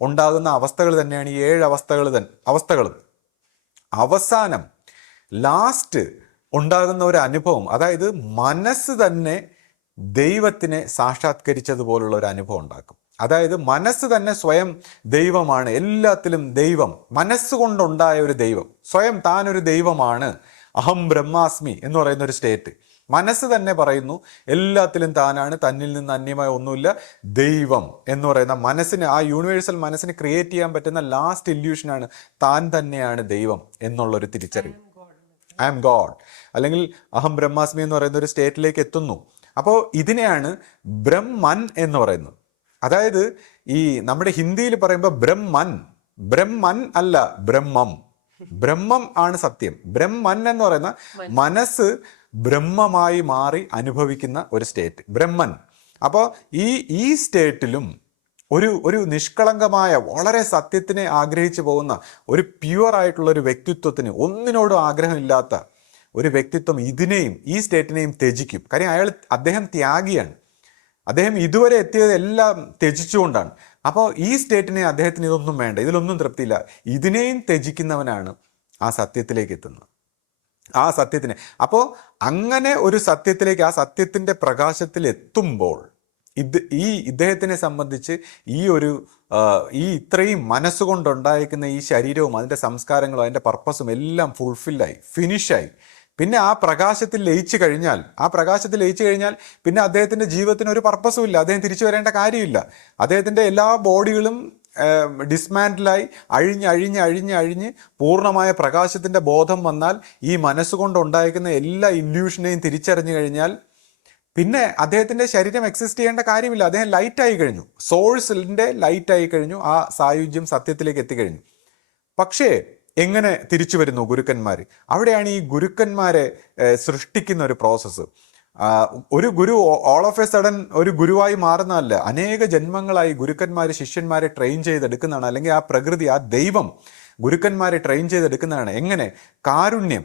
ഉണ്ടാകുന്ന അവസ്ഥകൾ തന്നെയാണ് ഈ 7 അവസ്ഥകളും. അവസാനം ലാസ്റ്റ് ഉണ്ടാകുന്ന ഒരു അനുഭവം, അതായത് മനസ്സ് തന്നെ ദൈവത്തിനെ സാക്ഷാത്കരിച്ചതുപോലുള്ള ഒരു അനുഭവം ഉണ്ടാക്കും. അതായത് മനസ്സ് തന്നെ സ്വയം ദൈവമാണ്, എല്ലാത്തിലും ദൈവം, മനസ്സുകൊണ്ടുണ്ടായ ഒരു ദൈവം, സ്വയം താനൊരു ദൈവമാണ്. അഹം ബ്രഹ്മാസ്മി എന്ന് പറയുന്ന ഒരു സ്റ്റേറ്റ് മനസ്സ് തന്നെ പറയുന്നു എല്ലാത്തിലും താനാണ്, തന്നിൽ നിന്ന് അന്യമായ ഒന്നുമില്ല. ദൈവം എന്ന് പറയുന്ന മനസ്സിന്, ആ യൂണിവേഴ്സൽ മനസ്സിന് ക്രിയേറ്റ് ചെയ്യാൻ പറ്റുന്ന ലാസ്റ്റ് ഇല്യൂഷനാണ് താൻ തന്നെയാണ് ദൈവം എന്നുള്ളൊരു തിരിച്ചറിവ്. ഐ ആം ഗോഡ്, അല്ലെങ്കിൽ അഹം ബ്രഹ്മാസ്മി എന്ന് പറയുന്ന ഒരു സ്റ്റേറ്റിലേക്ക് എത്തുന്നു. അപ്പോൾ ഇതിനെയാണ് ബ്രഹ്മൻ എന്ന് പറയുന്നത്. അതായത് ഈ നമ്മുടെ ഹിന്ദിയിൽ പറയുമ്പോൾ ബ്രഹ്മൻ അല്ല, ബ്രഹ്മം ആണ് സത്യം. ബ്രഹ്മൻ എന്ന് പറയുന്ന മനസ്സ് ബ്രഹ്മമായി മാറി അനുഭവിക്കുന്ന ഒരു സ്റ്റേറ്റ് ബ്രഹ്മൻ. അപ്പോൾ ഈ സ്റ്റേറ്റിലും ഒരു നിഷ്കളങ്കമായ, വളരെ സത്യത്തിനെ ആഗ്രഹിച്ചു പോകുന്ന ഒരു പ്യുവർ ആയിട്ടുള്ള ഒരു വ്യക്തിത്വത്തിന്, ഒന്നിനോടും ആഗ്രഹമില്ലാത്ത ഒരു വ്യക്തിത്വം ഈ സ്റ്റേറ്റിനെയും ത്യജിക്കും. കാര്യം അദ്ദേഹം ത്യാഗിയാണ്. അദ്ദേഹം ഇതുവരെ എത്തിയത് എല്ലാം ത്യജിച്ചുകൊണ്ടാണ്. അപ്പോൾ ഈ സ്റ്റേറ്റിനെ അദ്ദേഹത്തിന് ഇതൊന്നും വേണ്ട, ഇതിലൊന്നും തൃപ്തിയില്ല. ഇതിനെയും ത്യജിക്കുന്നവനാണ് ആ സത്യത്തിലേക്ക് എത്തുന്നത്, ആ സത്യത്തിനെ. അപ്പോൾ അങ്ങനെ ഒരു സത്യത്തിലേക്ക്, ആ സത്യത്തിൻ്റെ പ്രകാശത്തിൽ എത്തുമ്പോൾ ഇദ്ദേഹത്തിനെ സംബന്ധിച്ച് ഈ ഇത്രയും മനസ്സുകൊണ്ടുണ്ടായിരിക്കുന്ന ഈ ശരീരവും അതിൻ്റെ സംസ്കാരങ്ങളും അതിൻ്റെ പർപ്പസും എല്ലാം ഫുൾഫില്ലായി, ഫിനിഷായി. പിന്നെ ആ പ്രകാശത്തിൽ ലയിച്ചു കഴിഞ്ഞാൽ പിന്നെ അദ്ദേഹത്തിൻ്റെ ജീവിതത്തിന് ഒരു പർപ്പസും ഇല്ല. അദ്ദേഹം തിരിച്ചു വരേണ്ട കാര്യമില്ല. അദ്ദേഹത്തിൻ്റെ എല്ലാ ബോഡികളും ഡിസ്മാൻഡിലായി അഴിഞ്ഞ് പൂർണ്ണമായ പ്രകാശത്തിൻ്റെ ബോധം വന്നാൽ, ഈ മനസ്സുകൊണ്ടുണ്ടായിരിക്കുന്ന എല്ലാ ഇല്യൂഷനെയും തിരിച്ചറിഞ്ഞു കഴിഞ്ഞാൽ പിന്നെ അദ്ദേഹത്തിൻ്റെ ശരീരം എക്സിസ്റ്റ് ചെയ്യേണ്ട കാര്യമില്ല. അദ്ദേഹം ലൈറ്റായി കഴിഞ്ഞു, സോഴ്സിൻ്റെ ലൈറ്റായി കഴിഞ്ഞു, ആ സായുജ്യം സത്യത്തിലേക്ക് എത്തിക്കഴിഞ്ഞു. പക്ഷേ എങ്ങനെ തിരിച്ചു വരുന്നു ഗുരുക്കന്മാർ? അവിടെയാണ് ഈ ഗുരുക്കന്മാരെ സൃഷ്ടിക്കുന്ന ഒരു പ്രോസസ്സ്. ഒരു ഗുരു ഓൾ ഓഫ് എ സഡൻ ഒരു ഗുരുവായി മാറുന്നതല്ല. അനേക ജന്മങ്ങളായി ഗുരുക്കന്മാർ ശിഷ്യന്മാരെ ട്രെയിൻ ചെയ്തെടുക്കുന്നതാണ്. അല്ലെങ്കിൽ ആ പ്രകൃതി, ആ ദൈവം ഗുരുക്കന്മാരെ ട്രെയിൻ ചെയ്തെടുക്കുന്നതാണ്. എങ്ങനെ? കാരുണ്യം.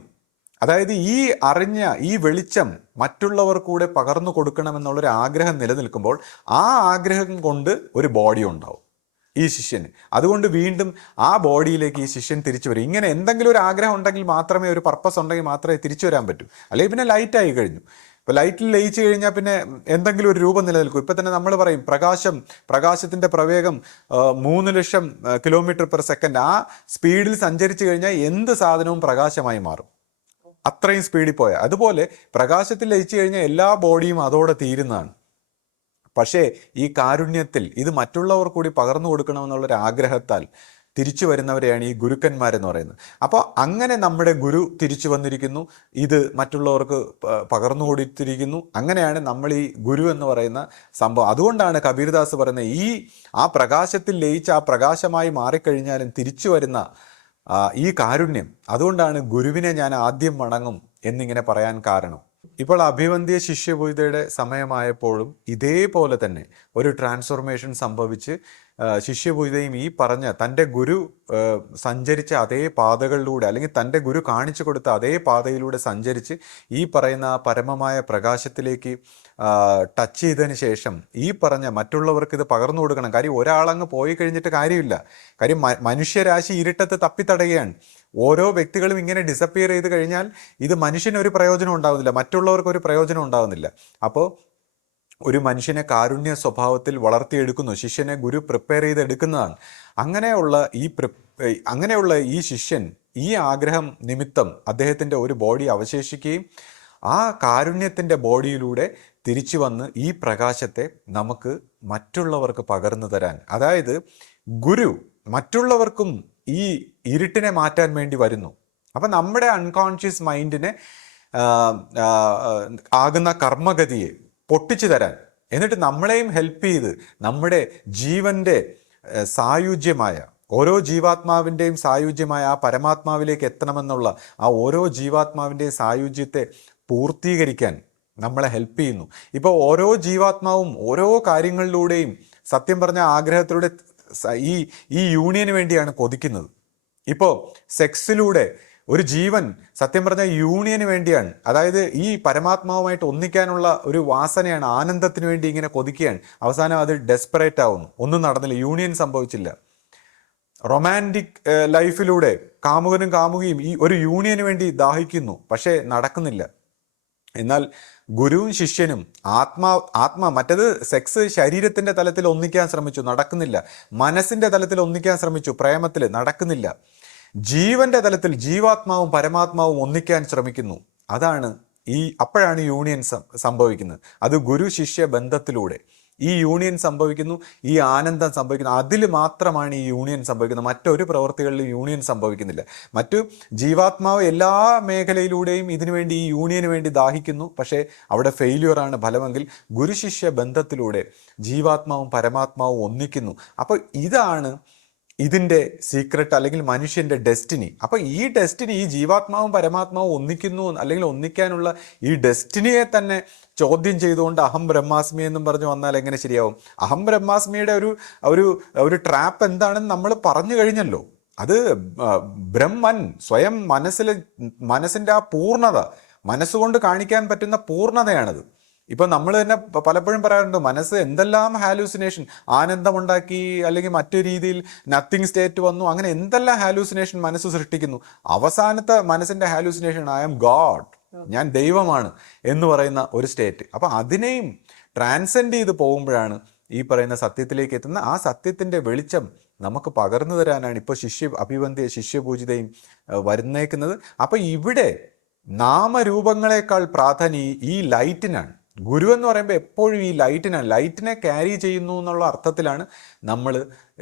അതായത് ഈ അറിഞ്ഞ ഈ വെളിച്ചം മറ്റുള്ളവർ കൂടെ പകർന്നു കൊടുക്കണമെന്നുള്ളൊരു ആഗ്രഹം നിലനിൽക്കുമ്പോൾ ആ ആഗ്രഹം കൊണ്ട് ഒരു ബോഡി ഉണ്ടാവും ഈ ശിഷ്യന്. അതുകൊണ്ട് വീണ്ടും ആ ബോഡിയിലേക്ക് ഈ ശിഷ്യൻ തിരിച്ചു വരും. ഇങ്ങനെ എന്തെങ്കിലും ഒരു ആഗ്രഹം ഉണ്ടെങ്കിൽ മാത്രമേ, ഒരു പർപ്പസ് ഉണ്ടെങ്കിൽ മാത്രമേ തിരിച്ചു വരാൻ പറ്റൂ. അല്ലെങ്കിൽ പിന്നെ ലൈറ്റായി കഴിഞ്ഞു. ഇപ്പോൾ ലൈറ്റിൽ ലയിച്ചു കഴിഞ്ഞാൽ പിന്നെ എന്തെങ്കിലും ഒരു രൂപം നിലനിൽക്കും. ഇപ്പം തന്നെ നമ്മൾ പറയും പ്രകാശത്തിൻ്റെ പ്രവേഗം 3 ലക്ഷം km/s. ആ സ്പീഡിൽ സഞ്ചരിച്ചു കഴിഞ്ഞാൽ എന്ത് സാധനവും പ്രകാശമായി മാറും, അത്രയും സ്പീഡിൽ പോയാൽ. അതുപോലെ പ്രകാശത്തിൽ ലയിച്ചു കഴിഞ്ഞാൽ എല്ലാ ബോഡിയും അതോടെ തീരുന്നതാണ്. പക്ഷേ ഈ കാരുണ്യത്തിൽ ഇത് മറ്റുള്ളവർ കൂടി പകർന്നു കൊടുക്കണമെന്നുള്ളൊരു ആഗ്രഹത്താൽ തിരിച്ചു വരുന്നവരെയാണ് ഈ ഗുരുക്കന്മാരെന്ന് പറയുന്നത്. അപ്പോൾ അങ്ങനെ നമ്മുടെ ഗുരു തിരിച്ചു വന്നിരിക്കുന്നു, ഇത് മറ്റുള്ളവർക്ക് പകർന്നു കൊടുത്തിരിക്കുന്നു. അങ്ങനെയാണ് നമ്മൾ ഈ ഗുരു എന്ന് പറയുന്ന സംഭവം. അതുകൊണ്ടാണ് കബീർദാസ് പറയുന്നത് ആ പ്രകാശത്തിൽ ലയിച്ച് ആ പ്രകാശമായി മാറിക്കഴിഞ്ഞാലും തിരിച്ചു വരുന്ന ഈ കാരുണ്യം. അതുകൊണ്ടാണ് ഗുരുവിനെ ഞാൻ ആദ്യം വണങ്ങും എന്നിങ്ങനെ പറയാൻ കാരണം. ഇപ്പോൾ അഭിവന്ദ്യ ശിഷ്യപൂജയുടെ സമയമായപ്പോഴും ഇതേപോലെ തന്നെ ഒരു ട്രാൻസ്ഫോർമേഷൻ സംഭവിച്ച് ശിഷ്യപൂജയും ഈ പറഞ്ഞ തൻ്റെ ഗുരു സഞ്ചരിച്ച അതേ പാതകളിലൂടെ, അല്ലെങ്കിൽ തൻ്റെ ഗുരു കാണിച്ചു കൊടുത്ത അതേ പാതയിലൂടെ സഞ്ചരിച്ച് ഈ പറയുന്ന പരമമായ പ്രകാശത്തിലേക്ക് ടച്ച് ചെയ്തതിന് ശേഷം ഈ പറഞ്ഞ മറ്റുള്ളവർക്ക് ഇത് പകർന്നു കൊടുക്കണം. കാര്യം ഒരാളങ്ങ് പോയി കഴിഞ്ഞിട്ട് കാര്യമില്ല. കാര്യം മനുഷ്യരാശി ഇരുട്ടത്ത് തപ്പിത്തടയുകയാണ്. ഓരോ വ്യക്തികളും ഇങ്ങനെ ഡിസപ്പിയർ ചെയ്ത് കഴിഞ്ഞാൽ ഇത് മനുഷ്യനൊരു പ്രയോജനം ഉണ്ടാകുന്നില്ല, മറ്റുള്ളവർക്ക് ഒരു പ്രയോജനം ഉണ്ടാകുന്നില്ല. അപ്പോൾ ഒരു മനുഷ്യനെ കാരുണ്യ സ്വഭാവത്തിൽ വളർത്തിയെടുക്കുന്നു, ശിഷ്യനെ ഗുരു പ്രിപ്പയർ ചെയ്തെടുക്കുന്നതാണ്. അങ്ങനെയുള്ള ഈ ശിഷ്യൻ ഈ ആഗ്രഹം നിമിത്തം അദ്ദേഹത്തിൻ്റെ ഒരു ബോഡി അവശേഷിക്കുകയും ആ കാരുണ്യത്തിൻ്റെ ബോഡിയിലൂടെ തിരിച്ചു വന്ന് ഈ പ്രകാശത്തെ നമുക്ക് മറ്റുള്ളവർക്ക് പകർന്നു തരാൻ, അതായത് ഗുരു മറ്റുള്ളവർക്കും ഈ ഇരുട്ടിനെ മാറ്റാൻ വേണ്ടി വരുന്നു. അപ്പം നമ്മുടെ അൺകോൺഷ്യസ് മൈൻഡിനെ ആകുന്ന കർമ്മഗതിയെ പൊട്ടിച്ചു തരാൻ, എന്നിട്ട് നമ്മളെയും ഹെൽപ്പ് ചെയ്ത് നമ്മുടെ ജീവൻ്റെ സായുജ്യമായ ഓരോ ജീവാത്മാവിൻ്റെയും സായുജ്യമായ ആ പരമാത്മാവിലേക്ക് എത്തണമെന്നുള്ള ആ ഓരോ ജീവാത്മാവിൻ്റെയും സായുജ്യത്തെ പൂർത്തീകരിക്കാൻ നമ്മളെ ഹെൽപ്പ് ചെയ്യുന്നു. ഇപ്പോൾ ഓരോ ജീവാത്മാവും ഓരോ കാര്യങ്ങളിലൂടെയും സത്യം പറഞ്ഞ ആഗ്രഹത്തിലൂടെ ഈ യൂണിയന് വേണ്ടിയാണ് കൊതിക്കുന്നത്. ഇപ്പോൾ സെക്സിലൂടെ ഒരു ജീവൻ സത്യം പറഞ്ഞ യൂണിയന് വേണ്ടിയാണ്, അതായത് ഈ പരമാത്മാവുമായിട്ട് ഒന്നിക്കാനുള്ള ഒരു വാസനയാണ്, ആനന്ദത്തിന് വേണ്ടി ഇങ്ങനെ കൊതിക്കുകയാണ്. അവസാനം അത് ഡെസ്പറേറ്റ് ആവുന്നു, ഒന്നും നടന്നില്ല, യൂണിയൻ സംഭവിച്ചില്ല. റൊമാൻറ്റിക് ലൈഫിലൂടെ കാമുകനും കാമുകിയും ഈ ഒരു യൂണിയന് വേണ്ടി ദാഹിക്കുന്നു, പക്ഷേ നടക്കുന്നില്ല. എന്നാൽ ഗുരുവും ശിഷ്യനും മറ്റേത് സെക്സ് ശരീരത്തിന്റെ തലത്തിൽ ഒന്നിക്കാൻ ശ്രമിച്ചു, നടക്കുന്നില്ല. മനസ്സിന്റെ തലത്തിൽ ഒന്നിക്കാൻ ശ്രമിച്ചു, പ്രേമത്തിൽ നടക്കുന്നില്ല. ജീവന്റെ തലത്തിൽ ജീവാത്മാവും പരമാത്മാവും ഒന്നിക്കാൻ ശ്രമിക്കുന്നു. അപ്പോഴാണ് യൂണിയൻ സംഭവിക്കുന്നത്. അത് ഗുരു ശിഷ്യ ബന്ധത്തിലൂടെ ഈ യൂണിയൻ സംഭവിക്കുന്നു, ഈ ആനന്ദം സംഭവിക്കുന്നു. അതിൽ മാത്രമാണ് ഈ യൂണിയൻ സംഭവിക്കുന്നത്. മറ്റൊരു പ്രവൃത്തികളിലും യൂണിയൻ സംഭവിക്കുന്നില്ല. മറ്റു ജീവാത്മാവ് എല്ലാ മേഖലയിലൂടെയും ഇതിനുവേണ്ടി ഈ യൂണിയന് വേണ്ടി ദാഹിക്കുന്നു, പക്ഷേ അവിടെ ഫെയില്യൂറാണ് ഫലമെങ്കിൽ ഗുരുശിഷ്യ ബന്ധത്തിലൂടെ ജീവാത്മാവും പരമാത്മാവും ഒന്നിക്കുന്നു. അപ്പോൾ ഇതാണ് ഇതിൻ്റെ സീക്രട്ട്, അല്ലെങ്കിൽ മനുഷ്യൻ്റെ ഡെസ്റ്റിനി. അപ്പോൾ ഈ ഡെസ്റ്റിനി, ഈ ജീവാത്മാവും പരമാത്മാവും ഒന്നിക്കുന്നു അല്ലെങ്കിൽ ഒന്നിക്കാനുള്ള ഈ ഡെസ്റ്റിനിയെ തന്നെ ചോദ്യം ചെയ്തുകൊണ്ട് അഹം ബ്രഹ്മാസ്മി എന്നും പറഞ്ഞു വന്നാൽ എങ്ങനെ ശരിയാവും? അഹം ബ്രഹ്മാസ്മിയുടെ ഒരു ട്രാപ്പ് എന്താണെന്ന് നമ്മൾ പറഞ്ഞു കഴിഞ്ഞല്ലോ. അത് ബ്രഹ്മൻ സ്വയം മനസ്സിൻ്റെ ആ പൂർണ്ണത, മനസ്സുകൊണ്ട് കാണിക്കാൻ പറ്റുന്ന പൂർണ്ണതയാണത്. ഇപ്പം നമ്മൾ തന്നെ പലപ്പോഴും പറയാറുണ്ട്, മനസ്സ് എന്തെല്ലാം ഹാലൂസിനേഷൻ, ആനന്ദമുണ്ടാക്കി അല്ലെങ്കിൽ മറ്റു രീതിയിൽ നത്തിങ് സ്റ്റേറ്റ് വന്നു, അങ്ങനെ എന്തെല്ലാം ഹാലൂസിനേഷൻ മനസ്സ് സൃഷ്ടിക്കുന്നു. അവസാനത്തെ മനസ്സിൻ്റെ ഹാലൂസിനേഷൻ ഐ ആം ഗോഡ്, ഞാൻ ദൈവമാണ് എന്ന് പറയുന്ന ഒരു സ്റ്റേറ്റ്. അപ്പം അതിനെയും ട്രാൻസെൻഡ് ചെയ്ത് പോകുമ്പോഴാണ് ഈ പറയുന്ന സത്യത്തിലേക്ക് എത്തുന്ന. ആ സത്യത്തിൻ്റെ വെളിച്ചം നമുക്ക് പകർന്നു തരാനാണ് ഇപ്പോൾ അഭിവന്ധ്യ ശിഷ്യപൂജിതയും വരുന്നേക്കുന്നത്. അപ്പം ഇവിടെ നാമരൂപങ്ങളെക്കാൾ പ്രാധാന്യം ഈ ലൈറ്റിനാണ്. ഗുരു എന്ന് പറയുമ്പോൾ എപ്പോഴും ഈ ലൈറ്റിനെ ക്യാരി ചെയ്യുന്നു എന്നുള്ള അർത്ഥത്തിലാണ് നമ്മൾ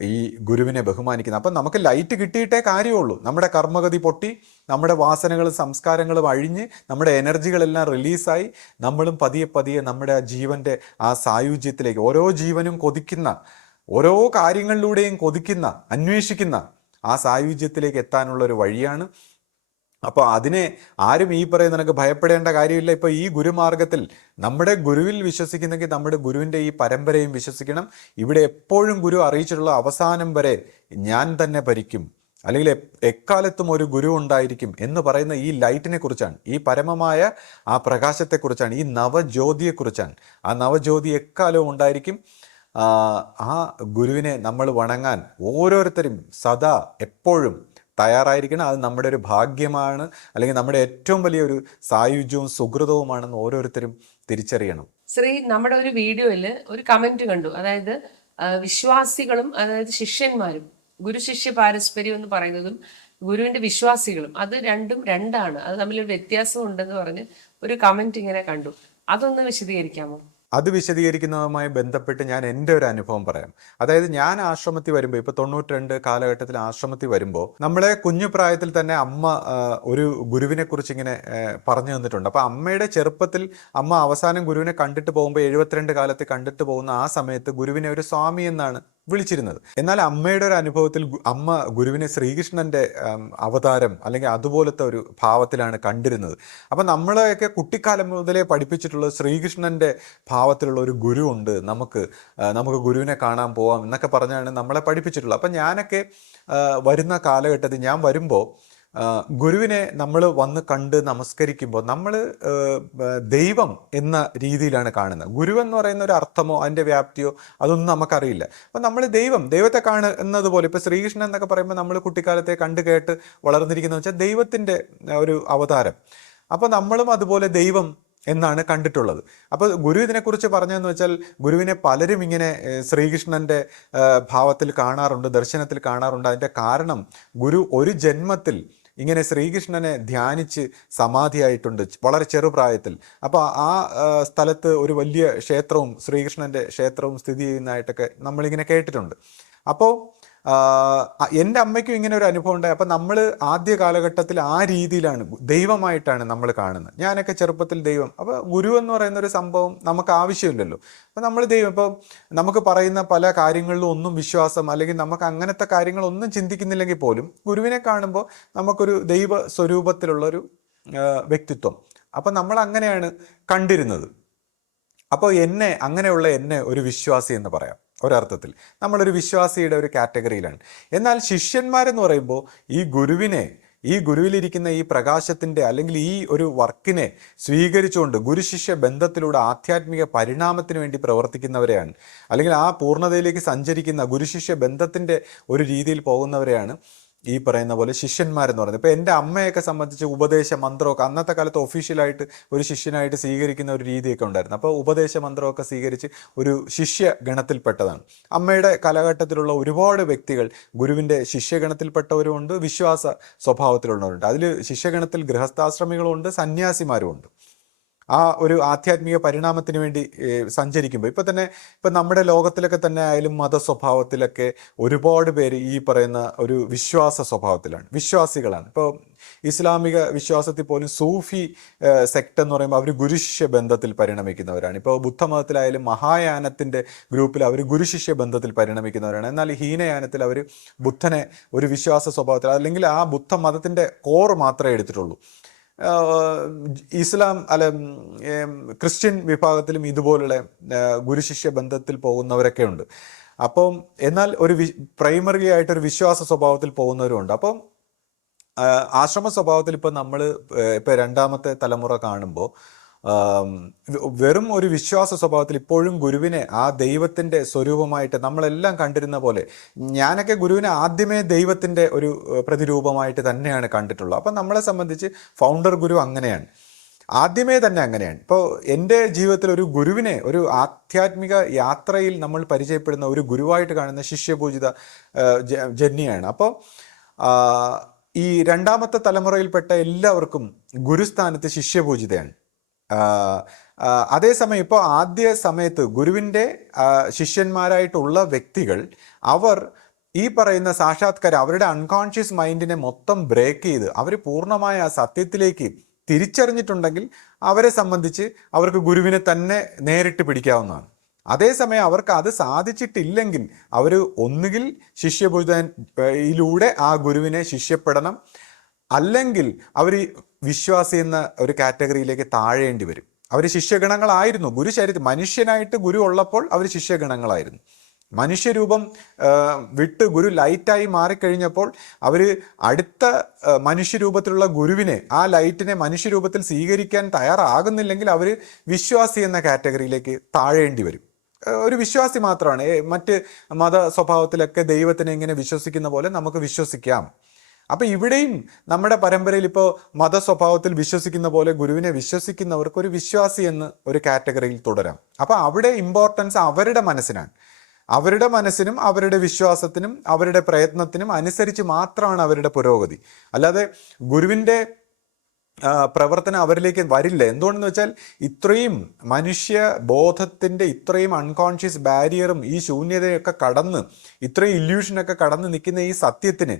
ഈ ഗുരുവിനെ ബഹുമാനിക്കുന്നത്. അപ്പം നമുക്ക് ലൈറ്റ് കിട്ടിയിട്ടേ കാര്യമുള്ളൂ. നമ്മുടെ കർമ്മഗതി പൊട്ടി, നമ്മുടെ വാസനകളും സംസ്കാരങ്ങളും അഴിഞ്ഞ്, നമ്മുടെ എനർജികളെല്ലാം റിലീസായി നമ്മളും പതിയെ പതിയെ നമ്മുടെ ആ ജീവൻ്റെ ആ സായുജ്യത്തിലേക്ക്, ഓരോ ജീവനും കൊതിക്കുന്ന, ഓരോ കാര്യങ്ങളിലൂടെയും കൊതിക്കുന്ന, അന്വേഷിക്കുന്ന ആ സായുജ്യത്തിലേക്ക് എത്താനുള്ള ഒരു വഴിയാണ്. അപ്പോൾ അതിനെ ആരും ഈ പറയുന്ന നിനക്ക് ഭയപ്പെടേണ്ട കാര്യമില്ല. ഇപ്പോൾ ഈ ഗുരുമാർഗത്തിൽ നമ്മുടെ ഗുരുവിൽ വിശ്വസിക്കുന്നെങ്കിൽ നമ്മുടെ ഗുരുവിൻ്റെ ഈ പരമ്പരയും വിശ്വസിക്കണം. ഇവിടെ എപ്പോഴും ഗുരു അറിയിച്ചിട്ടുള്ള അവസാനം വരെ ഞാൻ തന്നെ ഭരിക്കും, അല്ലെങ്കിൽ എക്കാലത്തും ഒരു ഗുരു ഉണ്ടായിരിക്കും എന്ന് പറയുന്ന ഈ ലൈറ്റിനെ കുറിച്ചാണ്, ഈ പരമമായ ആ പ്രകാശത്തെക്കുറിച്ചാണ്, ഈ നവജ്യോതിയെക്കുറിച്ചാണ്. ആ നവജ്യോതി എക്കാലവും ഉണ്ടായിരിക്കും. ആ ഗുരുവിനെ നമ്മൾ വണങ്ങാൻ ഓരോരുത്തരും സദാ എപ്പോഴും തയ്യാറായിരിക്കണം. അത് നമ്മുടെ ഒരു ഭാഗ്യമാണ്, അല്ലെങ്കിൽ നമ്മുടെ ഏറ്റവും വലിയൊരു സായുജ്യവും സുഹൃതവുമാണെന്ന് ഓരോരുത്തരും തിരിച്ചറിയണം. ശ്രീ, നമ്മുടെ ഒരു വീഡിയോയിൽ ഒരു കമന്റ് കണ്ടു, അതായത് വിശ്വാസികളും അതായത് ശിഷ്യന്മാരും, ഗുരു ശിഷ്യ പാരസ്പര്യം എന്ന് പറയുന്നതും ഗുരുവിന്റെ വിശ്വാസികളും, അത് രണ്ടാണ്, അത് തമ്മിലൊരു വ്യത്യാസം ഉണ്ടെന്ന് പറഞ്ഞ് ഒരു കമന്റ് ഇങ്ങനെ കണ്ടു. അതൊന്ന് വിശദീകരിക്കാമോ? അത് വിശദീകരിക്കുന്നതുമായി ബന്ധപ്പെട്ട് ഞാൻ എൻ്റെ ഒരു അനുഭവം പറയാം. അതായത് ഞാൻ ആശ്രമത്തിൽ വരുമ്പോൾ, ഇപ്പോൾ 92 കാലഘട്ടത്തിൽ ആശ്രമത്തിൽ വരുമ്പോൾ, നമ്മളെ കുഞ്ഞു പ്രായത്തിൽ തന്നെ അമ്മ ഒരു ഗുരുവിനെ കുറിച്ച് ഇങ്ങനെ പറഞ്ഞു തന്നിട്ടുണ്ട്. അപ്പോൾ അമ്മയുടെ ചെറുപ്പത്തിൽ അമ്മ അവസാനം ഗുരുവിനെ കണ്ടിട്ട് പോകുമ്പോൾ 72 കാലത്ത് കണ്ടിട്ട് പോകുന്ന ആ സമയത്ത് ഗുരുവിനെ ഒരു സ്വാമി എന്നാണ് വിളിച്ചിരുന്നത്. എന്നാൽ അമ്മയുടെ ഒരു അനുഭവത്തിൽ അമ്മ ഗുരുവിനെ ശ്രീകൃഷ്ണന്റെ അവതാരം അല്ലെങ്കിൽ അതുപോലത്തെ ഒരു ഭാവത്തിലാണ് കണ്ടിരുന്നത്. അപ്പം നമ്മളെയൊക്കെ കുട്ടിക്കാലം മുതലേ പഠിപ്പിച്ചിട്ടുള്ളത് ശ്രീകൃഷ്ണന്റെ ഭാവത്തിലുള്ള ഒരു ഗുരു ഉണ്ട്, നമുക്ക് ഗുരുവിനെ കാണാൻ പോവാം എന്നൊക്കെ പറഞ്ഞാണ് നമ്മളെ പഠിപ്പിച്ചിട്ടുള്ളത്. അപ്പം ഞാനൊക്കെ വരുന്ന കാലഘട്ടത്തിൽ ഞാൻ വരുമ്പോൾ ഗുരുവിനെ നമ്മൾ വന്ന് കണ്ട് നമസ്കരിക്കുമ്പോൾ നമ്മൾ ദൈവം എന്ന രീതിയിലാണ് കാണുന്നത്. ഗുരുവെന്ന് പറയുന്ന ഒരു അർത്ഥമോ അതിൻ്റെ വ്യാപ്തിയോ അതൊന്നും നമുക്കറിയില്ല. അപ്പം നമ്മൾ ദൈവത്തെ കാണുന്നത് പോലെ ഇപ്പോൾ ശ്രീകൃഷ്ണൻ എന്നൊക്കെ പറയുമ്പോൾ നമ്മൾ കുട്ടിക്കാലത്തെ കണ്ടു കേട്ട് വളർന്നിരിക്കുന്നത് വെച്ചാൽ ദൈവത്തിൻ്റെ ഒരു അവതാരം. അപ്പോൾ നമ്മളും അതുപോലെ ദൈവം എന്നാണ് കണ്ടിട്ടുള്ളത്. അപ്പോൾ ഗുരു ഇതിനെക്കുറിച്ച് പറഞ്ഞതെന്ന് വെച്ചാൽ ഗുരുവിനെ പലരും ഇങ്ങനെ ശ്രീകൃഷ്ണൻ്റെ ഭാവത്തിൽ കാണാറുണ്ട്, ദർശനത്തിൽ കാണാറുണ്ട്. അതിൻ്റെ കാരണം ഗുരു ഒരു ജന്മത്തിൽ ഇങ്ങനെ ശ്രീകൃഷ്ണനെ ധ്യാനിച്ച് സമാധിയായിട്ടുണ്ട് വളരെ ചെറുപ്രായത്തിൽ. അപ്പോൾ ആ സ്ഥലത്ത് ഒരു വലിയ ക്ഷേത്രവും ശ്രീകൃഷ്ണൻ്റെ ക്ഷേത്രവും സ്ഥിതി ചെയ്യുന്നതായിട്ടൊക്കെ നമ്മളിങ്ങനെ കേട്ടിട്ടുണ്ട്. അപ്പോൾ എൻ്റെ അമ്മയ്ക്കും ഇങ്ങനെ ഒരു അനുഭവം ഉണ്ടായി. അപ്പം നമ്മൾ ആദ്യ കാലഘട്ടത്തിൽ ആ രീതിയിലാണ് ദൈവമായിട്ടാണ് നമ്മൾ കാണുന്നത്. ഞാനൊക്കെ ചെറുപ്പത്തിൽ ദൈവം. അപ്പോൾ ഗുരു എന്ന് പറയുന്ന ഒരു സംഭവം നമുക്ക് ആവശ്യമില്ലല്ലോ. അപ്പം നമ്മൾ ദൈവം ഇപ്പം നമുക്ക് പറയുന്ന പല കാര്യങ്ങളിലും ഒന്നും വിശ്വാസം അല്ലെങ്കിൽ നമുക്ക് അങ്ങനത്തെ കാര്യങ്ങളൊന്നും ചിന്തിക്കുന്നില്ലെങ്കിൽ പോലും ഗുരുവിനെ കാണുമ്പോൾ നമുക്കൊരു ദൈവ സ്വരൂപത്തിലുള്ളൊരു വ്യക്തിത്വം. അപ്പം നമ്മൾ അങ്ങനെയാണ് കണ്ടിരുന്നത്. അപ്പോൾ അങ്ങനെയുള്ള എന്നെ ഒരു വിശ്വാസി എന്ന് പറയാം. ഒരർത്ഥത്തിൽ നമ്മളൊരു വിശ്വാസിയുടെ ഒരു കാറ്റഗറിയിലാണ്. എന്നാൽ ശിഷ്യന്മാരെന്ന് പറയുമ്പോൾ ഈ ഗുരുവിലിരിക്കുന്ന ഈ പ്രകാശത്തിൻ്റെ അല്ലെങ്കിൽ ഈ ഒരു വർക്കിനെ സ്വീകരിച്ചുകൊണ്ട് ഗുരുശിഷ്യ ബന്ധത്തിലൂടെ ആധ്യാത്മിക പരിണാമത്തിന് വേണ്ടി പ്രവർത്തിക്കുന്നവരെയാണ്, അല്ലെങ്കിൽ ആ പൂർണ്ണതയിലേക്ക് സഞ്ചരിക്കുന്ന ഗുരുശിഷ്യ ബന്ധത്തിൻ്റെ ഒരു രീതിയിൽ പോകുന്നവരെയാണ് ഈ പറയുന്ന പോലെ ശിഷ്യന്മാരെന്ന് പറയുന്നത്. ഇപ്പോൾ എൻ്റെ അമ്മയൊക്കെ സംബന്ധിച്ച് ഉപദേശ മന്ത്രമൊക്കെ അന്നത്തെ കാലത്ത് ഒഫീഷ്യലായിട്ട് ഒരു ശിഷ്യനായിട്ട് സ്വീകരിക്കുന്ന ഒരു രീതിയൊക്കെ ഉണ്ടായിരുന്നു. അപ്പോൾ ഉപദേശ മന്ത്രമൊക്കെ സ്വീകരിച്ച് ഒരു ശിഷ്യ ഗണത്തിൽപ്പെട്ടതാണ്. അമ്മയുടെ കാലഘട്ടത്തിലുള്ള ഒരുപാട് വ്യക്തികൾ ഗുരുവിൻ്റെ ശിഷ്യഗണത്തിൽപ്പെട്ടവരുമുണ്ട്, വിശ്വാസ സ്വഭാവത്തിലുള്ളവരുണ്ട്. അതിൽ ശിഷ്യഗണത്തിൽ ഗൃഹസ്ഥാശ്രമികളുമുണ്ട്, സന്യാസിമാരുമുണ്ട്. ആ ഒരു ആധ്യാത്മിക പരിണാമത്തിന് വേണ്ടി സഞ്ചരിക്കുമ്പോൾ ഇപ്പം നമ്മുടെ ലോകത്തിലൊക്കെ തന്നെ ആയാലും മതസ്വഭാവത്തിലൊക്കെ ഒരുപാട് പേര് ഈ പറയുന്ന ഒരു വിശ്വാസ സ്വഭാവത്തിലാണ്, വിശ്വാസികളാണ്. ഇപ്പോൾ ഇസ്ലാമിക വിശ്വാസത്തിൽ പോലും സൂഫി സെക്ട് എന്ന് പറയുമ്പോൾ അവർ ഗുരുശിഷ്യ ബന്ധത്തിൽ പരിണമിക്കുന്നവരാണ്. ഇപ്പോൾ ബുദ്ധമതത്തിലായാലും മഹായാനത്തിൻ്റെ ഗ്രൂപ്പിൽ അവർ ഗുരുശിഷ്യ ബന്ധത്തിൽ പരിണമിക്കുന്നവരാണ്. എന്നാൽ ഹീനയാനത്തിൽ അവർ ബുദ്ധനെ ഒരു വിശ്വാസ സ്വഭാവത്തിൽ അല്ലെങ്കിൽ ആ ബുദ്ധമതത്തിൻ്റെ കോർ മാത്രമേ എടുത്തിട്ടുള്ളൂ. ഇസ്ലാം ക്രിസ്ത്യൻ വിഭാഗത്തിലും ഇതുപോലുള്ള ഗുരുശിഷ്യ ബന്ധത്തിൽ പോകുന്നവരൊക്കെ ഉണ്ട്. അപ്പം എന്നാൽ ഒരു പ്രൈമറി ആയിട്ടൊരു വിശ്വാസ സ്വഭാവത്തിൽ പോകുന്നവരുമുണ്ട്. അപ്പം ആശ്രമ സ്വഭാവത്തിൽ ഇപ്പോൾ രണ്ടാമത്തെ തലമുറ കാണുമ്പോൾ വെറും ഒരു വിശ്വാസ സ്വഭാവത്തിൽ ഇപ്പോഴും ഗുരുവിനെ ആ ദൈവത്തിൻ്റെ സ്വരൂപമായിട്ട് നമ്മളെല്ലാം കണ്ടിരുന്ന പോലെ, ഞാനൊക്കെ ഗുരുവിനെ ആദ്യമേ ദൈവത്തിൻ്റെ ഒരു പ്രതിരൂപമായിട്ട് തന്നെയാണ് കണ്ടിട്ടുള്ളത്. അപ്പം നമ്മളെ സംബന്ധിച്ച് ഫൗണ്ടർ ഗുരു അങ്ങനെയാണ്, ആദ്യമേ തന്നെ അങ്ങനെയാണ്. ഇപ്പോൾ എൻ്റെ ജീവിതത്തിൽ ഒരു ഗുരുവിനെ ഒരു ആധ്യാത്മിക യാത്രയിൽ നമ്മൾ പരിചയപ്പെടുന്ന ഒരു ഗുരുവായിട്ട് കാണുന്ന ശിഷ്യപൂജിത ജന്യാണ്. അപ്പോൾ ഈ രണ്ടാമത്തെ തലമുറയിൽപ്പെട്ട എല്ലാവർക്കും ഗുരുസ്ഥാനത്ത് ശിഷ്യപൂജിതയാണ്. അതേസമയം ഇപ്പോൾ ആദ്യ സമയത്ത് ഗുരുവിൻ്റെ ശിഷ്യന്മാരായിട്ടുള്ള വ്യക്തികൾ അവർ ഈ പറയുന്ന സാക്ഷാത്കാരം അവരുടെ അൺകോൺഷ്യസ് മൈൻഡിനെ മൊത്തം ബ്രേക്ക് ചെയ്ത് അവർ പൂർണ്ണമായ ആ സത്യത്തിലേക്ക് തിരിച്ചറിഞ്ഞിട്ടുണ്ടെങ്കിൽ അവരെ സംബന്ധിച്ച് അവർക്ക് ഗുരുവിനെ തന്നെ നേരിട്ട് പിടിക്കാവുന്നതാണ്. അതേസമയം അവർക്ക് അത് സാധിച്ചിട്ടില്ലെങ്കിൽ അവർ ഒന്നുകിൽ ശിഷ്യപൂജയിലൂടെ ആ ഗുരുവിനെ ശിഷ്യപ്പെടണം, അല്ലെങ്കിൽ അവർ വിശ്വാസി എന്ന ഒരു കാറ്റഗറിയിലേക്ക് താഴേണ്ടി വരും. അവർ ശിഷ്യഗണങ്ങളായിരുന്നു. മനുഷ്യനായിട്ട് ഗുരു ഉള്ളപ്പോൾ അവർ ശിഷ്യഗണങ്ങളായിരുന്നു. മനുഷ്യരൂപം വിട്ട് ഗുരു ലൈറ്റായി മാറിക്കഴിഞ്ഞപ്പോൾ അവർ അടുത്ത മനുഷ്യരൂപത്തിലുള്ള ഗുരുവിനെ, ആ ലൈറ്റിനെ മനുഷ്യരൂപത്തിൽ സ്വീകരിക്കാൻ തയ്യാറാകുന്നില്ലെങ്കിൽ അവർ വിശ്വാസി എന്ന കാറ്റഗറിയിലേക്ക് താഴേണ്ടി വരും. ഒരു വിശ്വാസി മാത്രമാണ്. മറ്റ് മത സ്വഭാവത്തിലൊക്കെ ദൈവത്തിനെ ഇങ്ങനെ വിശ്വസിക്കുന്ന പോലെ നമുക്ക് വിശ്വസിക്കാം. അപ്പം ഇവിടെയും നമ്മുടെ പരമ്പരയിൽ ഇപ്പോൾ മതസ്വഭാവത്തിൽ വിശ്വസിക്കുന്ന പോലെ ഗുരുവിനെ വിശ്വസിക്കുന്നവർക്ക് ഒരു വിശ്വാസി എന്ന് ഒരു കാറ്റഗറിയിൽ തുടരാം. അപ്പം അവിടെ ഇമ്പോർട്ടൻസ് അവരുടെ മനസ്സിനാണ്. അവരുടെ മനസ്സിനും അവരുടെ വിശ്വാസത്തിനും അവരുടെ പ്രയത്നത്തിനും അനുസരിച്ച് മാത്രമാണ് അവരുടെ പുരോഗതി. അല്ലാതെ ഗുരുവിൻ്റെ പ്രവർത്തനം അവരിലേക്ക് വരില്ല. എന്തുകൊണ്ടെന്ന് വെച്ചാൽ ഇത്രയും മനുഷ്യ ബോധത്തിൻ്റെ ഇത്രയും അൺകോൺഷ്യസ് ബാരിയറും ഈ ശൂന്യതയൊക്കെ കടന്ന് ഇത്രയും ഇല്യൂഷനൊക്കെ കടന്ന് നിൽക്കുന്ന ഈ സത്യത്തിന്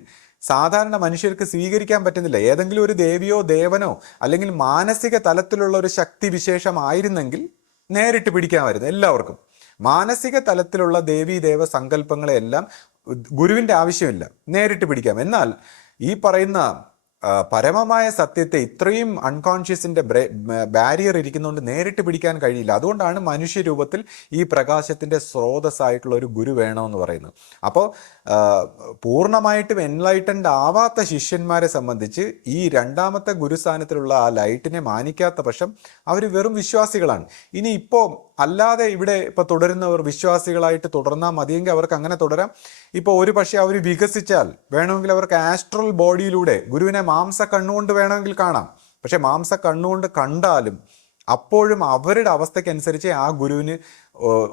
സാധാരണ മനുഷ്യർക്ക് സ്വീകരിക്കാൻ പറ്റുന്നില്ല. ഏതെങ്കിലും ഒരു ദേവിയോ ദേവനോ അല്ലെങ്കിൽ മാനസിക തലത്തിലുള്ള ഒരു ശക്തി വിശേഷമായിരുന്നെങ്കിൽ നേരിട്ട് പിടിക്കാമായിരുന്നു എല്ലാവർക്കും. മാനസിക തലത്തിലുള്ള ദേവീ ദേവ സങ്കല്പങ്ങളെല്ലാം ഗുരുവിൻ്റെ ആവശ്യമില്ല, നേരിട്ട് പിടിക്കാം. എന്നാൽ ഈ പറയുന്ന പരമമായ സത്യത്തെ ഇത്രയും അൺകോൺഷ്യസിന്റെ ബാരിയർ ഇരിക്കുന്നതുകൊണ്ട് നേരിട്ട് പിടിക്കാൻ കഴിയില്ല. അതുകൊണ്ടാണ് മനുഷ്യരൂപത്തിൽ ഈ പ്രകാശത്തിന്റെ സ്രോതസ്സായിട്ടുള്ള ഒരു ഗുരു വേണമെന്ന് പറയുന്നത്. അപ്പോൾ പൂർണ്ണമായിട്ടും എൻലൈറ്റൻഡ് ആവാത്ത ശിഷ്യന്മാരെ സംബന്ധിച്ച് ഈ രണ്ടാമത്തെ ഗുരുസ്ഥാനത്തിലുള്ള ആ ലൈറ്റിനെ മാനിക്കാത്ത പക്ഷം അവർ വെറും വിശ്വാസികളാണ്. ഇനി ഇപ്പോൾ അല്ലാതെ ഇവിടെ ഇപ്പോൾ തുടരുന്നവർ വിശ്വാസികളായിട്ട് തുടർന്നാൽ മതിയെങ്കിൽ അവർക്ക് അങ്ങനെ തുടരാം. ഇപ്പോൾ ഒരു പക്ഷേ അവർ വികസിച്ചാൽ വേണമെങ്കിൽ അവർക്ക് ആസ്ട്രൽ ബോഡിയിലൂടെ ഗുരുവിനെ മാംസ കണ്ണുകൊണ്ട് വേണമെങ്കിൽ കാണാം. പക്ഷെ മാംസ കണ്ണുകൊണ്ട് കണ്ടാലും അപ്പോഴും അവരുടെ അവസ്ഥയ്ക്കനുസരിച്ച് ആ ഗുരുവിന്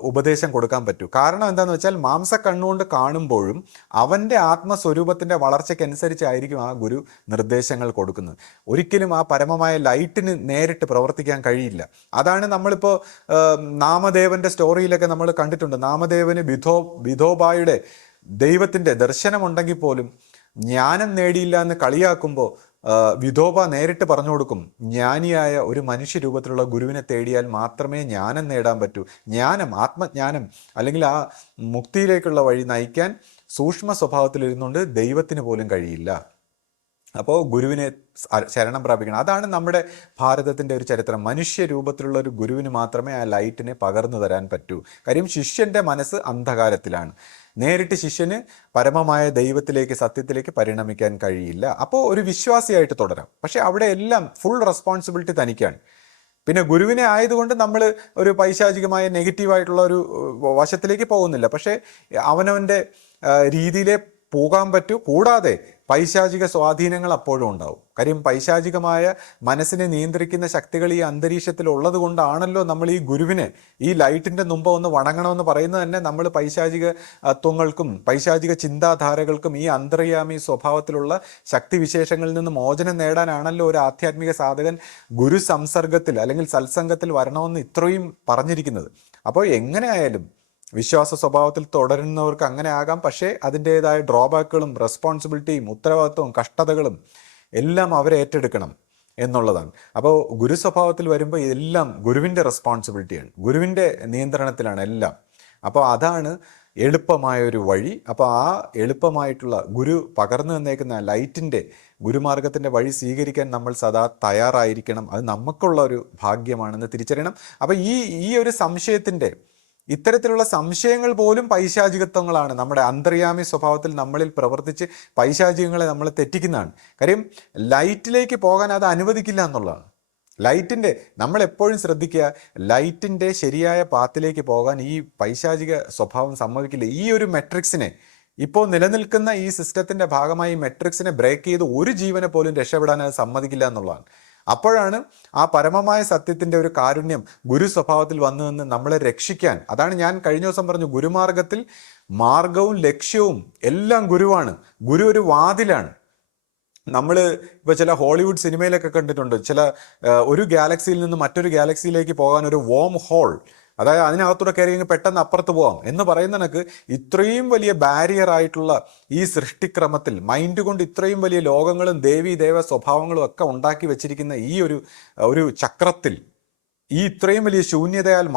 ഉപദേശം കൊടുക്കാൻ പറ്റൂ. കാരണം എന്താണെന്ന് വെച്ചാൽ മാംസ കണ്ണുകൊണ്ട് കാണുമ്പോഴും അവൻ്റെ ആത്മസ്വരൂപത്തിൻ്റെ വളർച്ചയ്ക്കനുസരിച്ചായിരിക്കും ആ ഗുരു നിർദ്ദേശങ്ങൾ കൊടുക്കുന്നത്. ഒരിക്കലും ആ പരമമായ ലൈറ്റിന് നേരിട്ട് പ്രവർത്തിക്കാൻ കഴിയില്ല. അതാണ് നമ്മളിപ്പോൾ നാമദേവൻ്റെ സ്റ്റോറിയിലൊക്കെ നമ്മൾ കണ്ടിട്ടുണ്ട്. നാമദേവന് വിധോബായുടെ ദൈവത്തിൻ്റെ ദർശനമുണ്ടെങ്കിൽ പോലും ജ്ഞാനം നേടിയില്ല എന്ന് കളിയാക്കുമ്പോൾ വിധോബ നേരിട്ട് പറഞ്ഞു കൊടുക്കും, ജ്ഞാനിയായ ഒരു മനുഷ്യരൂപത്തിലുള്ള ഗുരുവിനെ തേടിയാൽ മാത്രമേ ജ്ഞാനം നേടാൻ പറ്റൂ. ജ്ഞാനം, ആത്മജ്ഞാനം അല്ലെങ്കിൽ ആ മുക്തിയിലേക്കുള്ള വഴി നയിക്കാൻ സൂക്ഷ്മ സ്വഭാവത്തിലിരുന്നുകൊണ്ട് ദൈവത്തിന് പോലും കഴിയില്ല. അപ്പോൾ ഗുരുവിനെ ശരണം പ്രാപിക്കണം. അതാണ് നമ്മുടെ ഭാരതത്തിൻ്റെ ഒരു ചരിത്രം. മനുഷ്യരൂപത്തിലുള്ള ഒരു ഗുരുവിന് മാത്രമേ ആ ലൈറ്റിനെ പകർന്നു തരാൻ പറ്റൂ. കാര്യം ശിഷ്യൻ്റെ മനസ്സ് അന്ധകാരത്തിലാണ്. നേരിട്ട് ശിഷ്യന് പരമമായ ദൈവത്തിലേക്ക്, സത്യത്തിലേക്ക് പരിണമിക്കാൻ കഴിയില്ല. അപ്പോൾ ഒരു വിശ്വാസിയായിട്ട് തുടരാം. പക്ഷെ അവിടെ എല്ലാം ഫുൾ റെസ്പോൺസിബിലിറ്റി തനിക്കാണ്. പിന്നെ ഗുരുവിനെ ആയതുകൊണ്ട് നമ്മൾ ഒരു പൈശാചികമായ നെഗറ്റീവായിട്ടുള്ള ഒരു വശത്തിലേക്ക് പോകുന്നില്ല. പക്ഷേ അവനവൻ്റെ രീതിയിലെ പോകാൻ പറ്റൂ. കൂടാതെ പൈശാചിക സ്വാധീനങ്ങൾ അപ്പോഴും ഉണ്ടാവും. കാര്യം പൈശാചികമായ മനസ്സിനെ നിയന്ത്രിക്കുന്ന ശക്തികൾ ഈ അന്തരീക്ഷത്തിൽ ഉള്ളത് കൊണ്ടാണല്ലോ നമ്മൾ ഈ ഗുരുവിനെ, ഈ ലൈറ്റിൻ്റെ മുമ്പ് ഒന്ന് വണങ്ങണമെന്ന് പറയുന്നത് തന്നെ നമ്മൾ പൈശാചിക തത്വങ്ങൾക്കും പൈശാചിക ചിന്താധാരകൾക്കും ഈ അന്തർയാമി സ്വഭാവത്തിലുള്ള ശക്തിവിശേഷങ്ങളിൽ നിന്ന് മോചനം നേടാനാണല്ലോ ഒരു ആധ്യാത്മിക സാധകൻ ഗുരു സംസർഗത്തിൽ അല്ലെങ്കിൽ സത്സംഗത്തിൽ വരണമെന്ന് ഇത്രയും പറഞ്ഞിരിക്കുന്നത്. അപ്പോൾ എങ്ങനെയായാലും വിശ്വാസ സ്വഭാവത്തിൽ തുടരുന്നവർക്ക് അങ്ങനെ ആകാം. പക്ഷേ അതിൻ്റേതായ ഡ്രോബാക്കുകളും റെസ്പോൺസിബിലിറ്റിയും ഉത്തരവാദിത്വവും കഷ്ടതകളും എല്ലാം അവരെ ഏറ്റെടുക്കണം എന്നുള്ളതാണ്. അപ്പോൾ ഗുരു സ്വഭാവത്തിൽ വരുമ്പോൾ ഇതെല്ലാം ഗുരുവിൻ്റെ റെസ്പോൺസിബിലിറ്റിയാണ്, ഗുരുവിൻ്റെ നിയന്ത്രണത്തിലാണ് എല്ലാം. അപ്പോൾ അതാണ് എളുപ്പമായൊരു വഴി. അപ്പോൾ ആ എളുപ്പമായിട്ടുള്ള ഗുരു പകർന്നു തന്നേക്കുന്ന ലൈറ്റിൻ്റെ ഗുരുമാർഗത്തിൻ്റെ വഴി സ്വീകരിക്കാൻ നമ്മൾ സദാ തയ്യാറായിരിക്കണം. അത് നമുക്കുള്ള ഒരു ഭാഗ്യമാണെന്ന് തിരിച്ചറിയണം. അപ്പോൾ ഈ ഒരു സംശയത്തിൻ്റെ, ഇത്തരത്തിലുള്ള സംശയങ്ങൾ പോലും പൈശാചികത്വങ്ങളാണ്. നമ്മുടെ അന്തർയാമി സ്വഭാവത്തിൽ നമ്മളിൽ പ്രവർത്തിച്ച് പൈശാചികങ്ങളെ നമ്മളെ തെറ്റിക്കുന്നതാണ്. കാര്യം ലൈറ്റിലേക്ക് പോകാൻ അത് അനുവദിക്കില്ല എന്നുള്ളതാണ്. ലൈറ്റിൻ്റെ, നമ്മളെപ്പോഴും ശ്രദ്ധിക്കുക, ലൈറ്റിൻ്റെ ശരിയായ പാത്തിലേക്ക് പോകാൻ ഈ പൈശാചിക സ്വഭാവം സമ്മതിക്കില്ല. ഈ ഒരു മെട്രിക്സിനെ, ഇപ്പോൾ നിലനിൽക്കുന്ന ഈ സിസ്റ്റത്തിൻ്റെ ഭാഗമായി മെട്രിക്സിനെ ബ്രേക്ക് ചെയ്ത് ഒരു ജീവനെ പോലും രക്ഷപ്പെടാൻ അത് സമ്മതിക്കില്ല എന്നുള്ളതാണ്. അപ്പോഴാണ് ആ പരമമായ സത്യത്തിൻ്റെ ഒരു കാരുണ്യം ഗുരു സ്വഭാവത്തിൽ വന്നു നിന്ന് നമ്മളെ രക്ഷിക്കാൻ. അതാണ് ഞാൻ കഴിഞ്ഞ ദിവസം പറഞ്ഞു, ഗുരുമാർഗത്തിൽ മാർഗവും ലക്ഷ്യവും എല്ലാം ഗുരുവാണ്. ഗുരു ഒരു വാതിലാണ്. നമ്മൾ ഇപ്പോൾ ചില ഹോളിവുഡ് സിനിമയിലൊക്കെ കണ്ടിട്ടുണ്ട്, ചില ഒരു ഗാലക്സിയിൽ നിന്ന് മറ്റൊരു ഗാലക്സിയിലേക്ക് പോകാൻ ഒരു വോം ഹോൾ, അതായത് അതിനകത്തൂടെ കയറി പെട്ടെന്ന് അപ്പുറത്ത് പോകാം എന്ന് പറയുന്ന കണക്ക് ഇത്രയും വലിയ ബാരിയർ ആയിട്ടുള്ള ഈ സൃഷ്ടിക്രമത്തിൽ മൈൻഡ് കൊണ്ട് ഇത്രയും വലിയ ലോകങ്ങളും ദേവീ ദേവ സ്വഭാവങ്ങളും ഒക്കെ ഉണ്ടാക്കി വെച്ചിരിക്കുന്ന ഈ ഒരു ചക്രത്തിൽ ഈ ഇത്രയും വലിയ ശൂന്യതയാൽ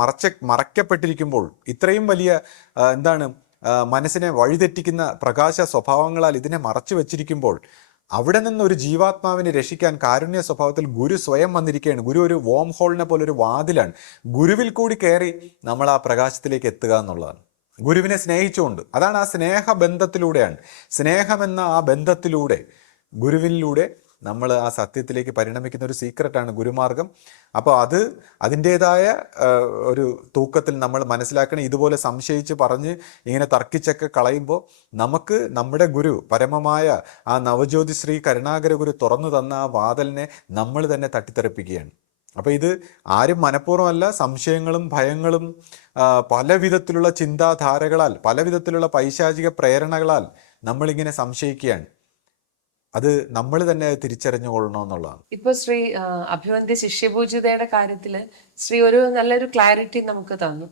മറയ്ക്കപ്പെട്ടിരിക്കുമ്പോൾ, ഇത്രയും വലിയ മനസ്സിനെ വഴിതെറ്റിക്കുന്ന പ്രകാശ സ്വഭാവങ്ങളാൽ ഇതിനെ മറച്ചു വെച്ചിരിക്കുമ്പോൾ, അവിടെ നിന്ന് ഒരു ജീവാത്മാവിനെ രക്ഷിക്കാൻ കാരുണ്യ സ്വഭാവത്തിൽ ഗുരു സ്വയം വന്നിരിക്കുകയാണ്. ഗുരു ഒരു വോം ഹോളിനെ പോലെ ഒരു വാതിലാണ്. ഗുരുവിൽ കൂടി കയറി നമ്മൾ ആ പ്രകാശത്തിലേക്ക് എത്തുക എന്നുള്ളതാണ്. ഗുരുവിനെ സ്നേഹിച്ചുകൊണ്ട്, അതാണ് ആ സ്നേഹബന്ധത്തിലൂടെയാണ്, സ്നേഹമെന്ന ആ ബന്ധത്തിലൂടെ, ഗുരുവിലൂടെ നമ്മൾ ആ സത്യത്തിലേക്ക് പരിണമിക്കുന്ന ഒരു സീക്രട്ടാണ് ഗുരുമാർഗം. അപ്പോൾ അതിൻ്റേതായ ഒരു തൂക്കത്തിൽ നമ്മൾ മനസ്സിലാക്കണം. ഇതുപോലെ സംശയിച്ച് പറഞ്ഞ് ഇങ്ങനെ തർക്കിച്ചൊക്കെ കളയുമ്പോൾ നമുക്ക് നമ്മുടെ ഗുരു, പരമമായ ആ നവജ്യോതി ശ്രീ കരുണാകര ഗുരു തുറന്നു തന്ന ആ വാതിലിനെ നമ്മൾ തന്നെ തട്ടിത്തെറിപ്പിക്കുകയാണ്. അപ്പോൾ ഇത് ആരും മനഃപൂർവ്വമല്ല, സംശയങ്ങളും ഭയങ്ങളും പല വിധത്തിലുള്ള ചിന്താധാരകളാൽ, പല വിധത്തിലുള്ള പൈശാചിക പ്രേരണകളാൽ നമ്മളിങ്ങനെ സംശയിക്കുകയാണ്. അത് നമ്മൾ തന്നെ തിരിച്ചറിഞ്ഞുകൊള്ളണമെന്നുള്ളതാണ്. ഇപ്പൊ ശ്രീ അഭിവന്ദ്യ ശിഷ്യപൂജിതയുടെ കാര്യത്തില് ശ്രീ ഒരു നല്ലൊരു ക്ലാരിറ്റി നമുക്ക് തന്നു.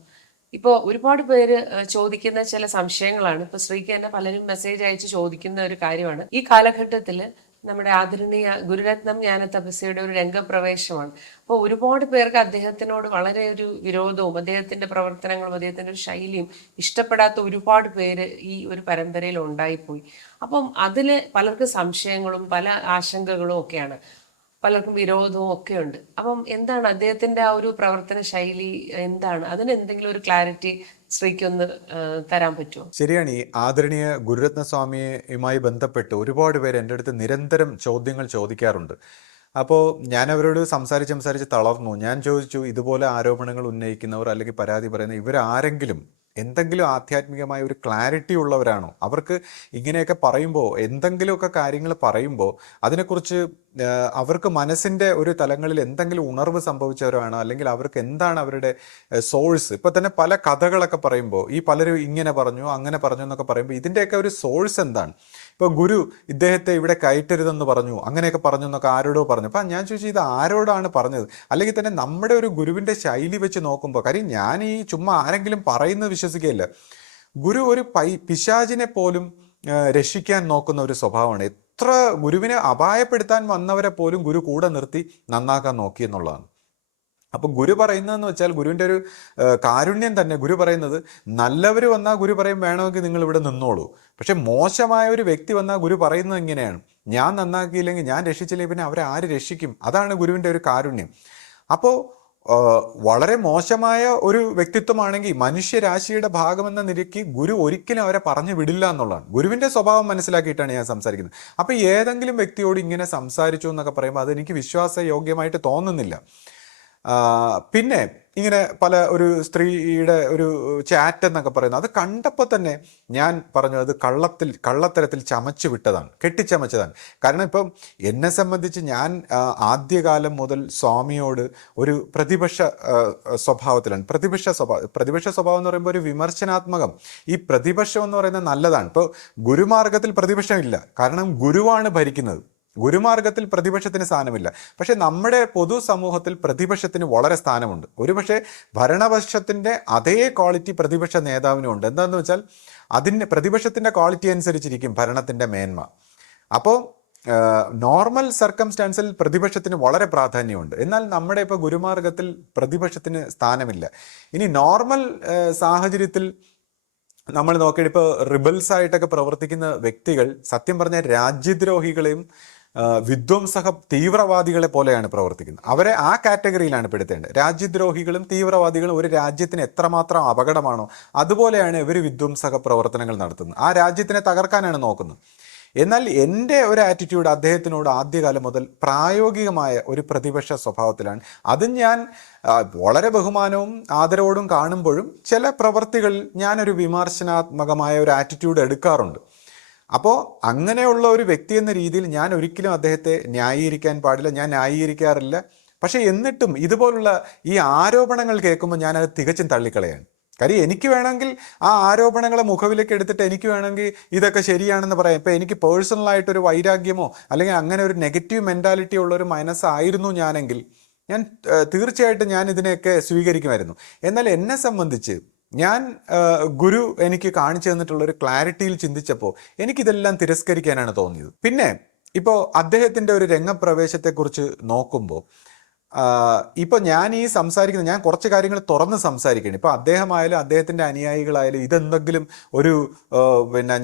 ഇപ്പോൾ ഒരുപാട് പേര് ചോദിക്കുന്ന ചില സംശയങ്ങളാണ്. ഇപ്പൊ ശ്രീക്ക് തന്നെ പലരും മെസ്സേജ് അയച്ച് ചോദിക്കുന്ന ഒരു കാര്യമാണ്, ഈ കാലഘട്ടത്തിൽ നമ്മുടെ ആദരണീയ ഗുരുരത്നം ജ്ഞാന തപസ്യയുടെ ഒരു രംഗപ്രവേശമാണ്. അപ്പോൾ ഒരുപാട് പേർക്ക് അദ്ദേഹത്തിനോട് വളരെ ഒരു വിരോധവും അദ്ദേഹത്തിന്റെ പ്രവർത്തനങ്ങളും അദ്ദേഹത്തിന്റെ ഒരു ശൈലിയും ഇഷ്ടപ്പെടാത്ത ഒരുപാട് പേര് ഈ ഒരു പരമ്പരയിൽ ഉണ്ടായിപ്പോയി. അപ്പം അതില് പലർക്കും സംശയങ്ങളും പല ആശങ്കകളും ഒക്കെയാണ്, പലർക്കും വിരോധവും ഒക്കെ ഉണ്ട്. അപ്പം എന്താണ് അദ്ദേഹത്തിന്റെ ആ ഒരു പ്രവർത്തന ശൈലി, എന്താണ് അതിന് എന്തെങ്കിലും ഒരു ക്ലാരിറ്റി ശ്രീക്കൊന്ന് തരാൻ പറ്റുമോ? ശരിയാണ്. ഈ ആദരണീയ ഗുരുരത്ന സ്വാമിയുമായി ബന്ധപ്പെട്ട് ഒരുപാട് പേര് എൻ്റെ അടുത്ത് നിരന്തരം ചോദ്യങ്ങൾ ചോദിക്കാറുണ്ട്. അപ്പോൾ ഞാൻ അവരോട് സംസാരിച്ച് തളർന്നു. ഞാൻ ചോദിച്ചു, ഇതുപോലെ ആരോപണങ്ങൾ ഉന്നയിക്കുന്നവർ അല്ലെങ്കിൽ പരാതി പറയുന്ന ഇവരാരെങ്കിലും എന്തെങ്കിലും ആധ്യാത്മികമായ ഒരു ക്ലാരിറ്റി ഉള്ളവരാണോ? അവർക്ക് ഇങ്ങനെയൊക്കെ പറയുമ്പോൾ, എന്തെങ്കിലുമൊക്കെ കാര്യങ്ങൾ പറയുമ്പോൾ അതിനെക്കുറിച്ച് അവർക്ക് മനസ്സിൻ്റെ ഒരു തലങ്ങളിൽ എന്തെങ്കിലും ഉണർവ് സംഭവിച്ചവരാണോ? അല്ലെങ്കിൽ അവർക്ക് എന്താണ് അവരുടെ സോഴ്സ്? ഇപ്പം തന്നെ പല കഥകളൊക്കെ പറയുമ്പോൾ ഈ പലരും ഇങ്ങനെ പറഞ്ഞു അങ്ങനെ പറഞ്ഞു എന്നൊക്കെ പറയുമ്പോൾ ഇതിൻ്റെയൊക്കെ ഒരു സോഴ്സ് എന്താണ്? ഇപ്പോൾ ഗുരു ഇദ്ദേഹത്തെ ഇവിടെ കയറ്റരുതെന്ന് പറഞ്ഞു, അങ്ങനെയൊക്കെ പറഞ്ഞു എന്നൊക്കെ ആരോടോ പറഞ്ഞു. അപ്പം ഞാൻ ചോദിച്ചു, ഇത് ആരോടാണ് പറഞ്ഞത്? അല്ലെങ്കിൽ തന്നെ നമ്മുടെ ഒരു ഗുരുവിൻ്റെ ശൈലി വെച്ച് നോക്കുമ്പോൾ, കാര്യം ഞാൻ ഈ ചുമ്മാ ആരെങ്കിലും പറയുന്നത് വിശ്വസിക്കുകയില്ല. ഗുരു ഒരു പിശാചിനെ പോലും രക്ഷിക്കാൻ നോക്കുന്ന ഒരു സ്വഭാവമാണ്. എത്ര ഗുരുവിനെ അപായപ്പെടുത്താൻ വന്നവരെ പോലും ഗുരു കൂടെ നിർത്തി നന്നാക്കാൻ നോക്കി എന്നുള്ളതാണ്. അപ്പം ഗുരു പറയുന്നതെന്ന് വെച്ചാൽ ഗുരുവിൻ്റെ ഒരു കാരുണ്യം തന്നെ. ഗുരു പറയുന്നത്, നല്ലവർ വന്നാൽ ഗുരു പറയും വേണമെങ്കിൽ നിങ്ങൾ ഇവിടെ നിന്നോളൂ. പക്ഷെ മോശമായ ഒരു വ്യക്തി വന്നാൽ ഗുരു പറയുന്നത് ഇങ്ങനെയാണ്, ഞാൻ നന്നാക്കിയില്ലെങ്കിൽ, ഞാൻ രക്ഷിച്ചില്ലെങ്കിൽ പിന്നെ അവരെ ആര് രക്ഷിക്കും? അതാണ് ഗുരുവിൻ്റെ ഒരു കാരുണ്യം. അപ്പോൾ വളരെ മോശമായ ഒരു വ്യക്തിത്വമാണെങ്കിൽ മനുഷ്യരാശിയുടെ ഭാഗമെന്ന നിലയ്ക്ക് ഗുരു ഒരിക്കലും അവരെ പറഞ്ഞു വിടില്ല എന്നുള്ളതാണ്. ഗുരുവിൻ്റെ സ്വഭാവം മനസ്സിലാക്കിയിട്ടാണ് ഞാൻ സംസാരിക്കുന്നത്. അപ്പോൾ ഏതെങ്കിലും വ്യക്തിയോട് ഇങ്ങനെ സംസാരിച്ചു എന്നൊക്കെ പറയുമ്പോൾ അതെനിക്ക് വിശ്വാസയോഗ്യമായിട്ട് തോന്നുന്നില്ല. പിന്നെ ഇങ്ങനെ പല ഒരു സ്ത്രീയുടെ ഒരു ചാറ്റ് എന്നൊക്കെ പറയുന്നത്, അത് കണ്ടപ്പോൾ തന്നെ ഞാൻ പറഞ്ഞു അത് കള്ളത്തരത്തിൽ ചമച്ചു വിട്ടതാണ്, കെട്ടിച്ചമച്ചതാണ്. കാരണം ഇപ്പം എന്നെ സംബന്ധിച്ച് ഞാൻ ആദ്യകാലം മുതൽ സ്വാമിയോട് ഒരു പ്രതിപക്ഷ സ്വഭാവത്തിലാണ്. പ്രതിപക്ഷ സ്വഭാവം എന്ന് പറയുമ്പോൾ ഒരു വിമർശനാത്മകം. ഈ പ്രതിപക്ഷം എന്ന് പറയുന്നത് നല്ലതാണ്. ഇപ്പോൾ ഗുരുമാർഗത്തിൽ പ്രതിപക്ഷമില്ല, കാരണം ഗുരുവാണ് ഭരിക്കുന്നത്. ഗുരുമാർഗത്തിൽ പ്രതിപക്ഷത്തിന് സ്ഥാനമില്ല. പക്ഷെ നമ്മുടെ പൊതുസമൂഹത്തിൽ പ്രതിപക്ഷത്തിന് വളരെ സ്ഥാനമുണ്ട്. ഒരുപക്ഷെ ഭരണപക്ഷത്തിൻ്റെ അതേ ക്വാളിറ്റി പ്രതിപക്ഷ നേതാവിനുണ്ട്. എന്താണെന്ന് വെച്ചാൽ അതിന് പ്രതിപക്ഷത്തിൻ്റെ ക്വാളിറ്റി അനുസരിച്ചിരിക്കും ഭരണത്തിൻ്റെ മേന്മ. അപ്പോൾ നോർമൽ സർക്കംസ്റ്റാൻസിൽ പ്രതിപക്ഷത്തിന് വളരെ പ്രാധാന്യമുണ്ട്. എന്നാൽ നമ്മുടെ ഇപ്പോൾ ഗുരുമാർഗത്തിൽ പ്രതിപക്ഷത്തിന് സ്ഥാനമില്ല. ഇനി നോർമൽ സാഹചര്യത്തിൽ നമ്മൾ നോക്കിയിട്ട് ഇപ്പോൾ റിബൽസായിട്ടൊക്കെ പ്രവർത്തിക്കുന്ന വ്യക്തികൾ സത്യം പറഞ്ഞാൽ രാജ്യദ്രോഹികളെയും വിധ്വംസക തീവ്രവാദികളെ പോലെയാണ് പ്രവർത്തിക്കുന്നത്. അവരെ ആ കാറ്റഗറിയിലാണ് പെടുത്തേണ്ടത്. രാജ്യദ്രോഹികളും തീവ്രവാദികളും ഒരു രാജ്യത്തിന് എത്രമാത്രം അപകടമാണോ അതുപോലെയാണ് ഇവർ വിധ്വംസക പ്രവർത്തനങ്ങൾ നടത്തുന്നത്. ആ രാജ്യത്തിനെ തകർക്കാനാണ് നോക്കുന്നത്. എന്നാൽ എൻ്റെ ഒരു ആറ്റിറ്റ്യൂഡ് അദ്ദേഹത്തിനോട് ആദ്യകാലം മുതൽ പ്രായോഗികമായ ഒരു പ്രതിപക്ഷ സ്വഭാവത്തിലാണ്. അതും ഞാൻ വളരെ ബഹുമാനവും ആദരവോടും കാണുമ്പോഴും ചില പ്രവർത്തികളിൽ ഞാനൊരു വിമർശനാത്മകമായ ഒരു ആറ്റിറ്റ്യൂഡ് എടുക്കാറുണ്ട്. അപ്പോൾ അങ്ങനെയുള്ള ഒരു വ്യക്തി എന്ന രീതിയിൽ ഞാൻ ഒരിക്കലും അദ്ദേഹത്തെ ന്യായീകരിക്കാൻ പാടില്ല, ഞാൻ ന്യായീകരിക്കാറില്ല. പക്ഷേ എന്നിട്ടും ഇതുപോലുള്ള ഈ ആരോപണങ്ങൾ കേൾക്കുമ്പോൾ ഞാനത് തികച്ചും തള്ളിക്കളയാണ്. കാര്യം എനിക്ക് വേണമെങ്കിൽ ആ ആരോപണങ്ങളെ മുഖവിലേക്ക് എടുത്തിട്ട് എനിക്ക് വേണമെങ്കിൽ ഇതൊക്കെ ശരിയാണെന്ന് പറയാം. ഇപ്പം എനിക്ക് പേഴ്സണലായിട്ടൊരു വൈരാഗ്യമോ അല്ലെങ്കിൽ അങ്ങനെ ഒരു നെഗറ്റീവ് മെൻറ്റാലിറ്റി ഉള്ളൊരു മനസ്സായിരുന്നു ഞാനെങ്കിൽ ഞാൻ തീർച്ചയായിട്ടും ഞാൻ ഇതിനെയൊക്കെ സ്വീകരിക്കുമായിരുന്നു. എന്നാൽ എന്നെ സംബന്ധിച്ച് ഞാൻ ഗുരു എനിക്ക് കാണിച്ചു തന്നിട്ടുള്ളൊരു ക്ലാരിറ്റിയിൽ ചിന്തിച്ചപ്പോൾ എനിക്കിതെല്ലാം തിരസ്കരിക്കാനാണ് തോന്നിയത്. പിന്നെ ഇപ്പോൾ അദ്ദേഹത്തിൻ്റെ ഒരു രംഗപ്രവേശത്തെക്കുറിച്ച് നോക്കുമ്പോൾ ഇപ്പോൾ ഞാൻ ഞാൻ കുറച്ച് കാര്യങ്ങൾ തുറന്ന് സംസാരിക്കുകയാണ്. ഇപ്പോൾ അദ്ദേഹമായാലും അദ്ദേഹത്തിൻ്റെ അനുയായികളായാലും ഇതെന്തെങ്കിലും ഒരു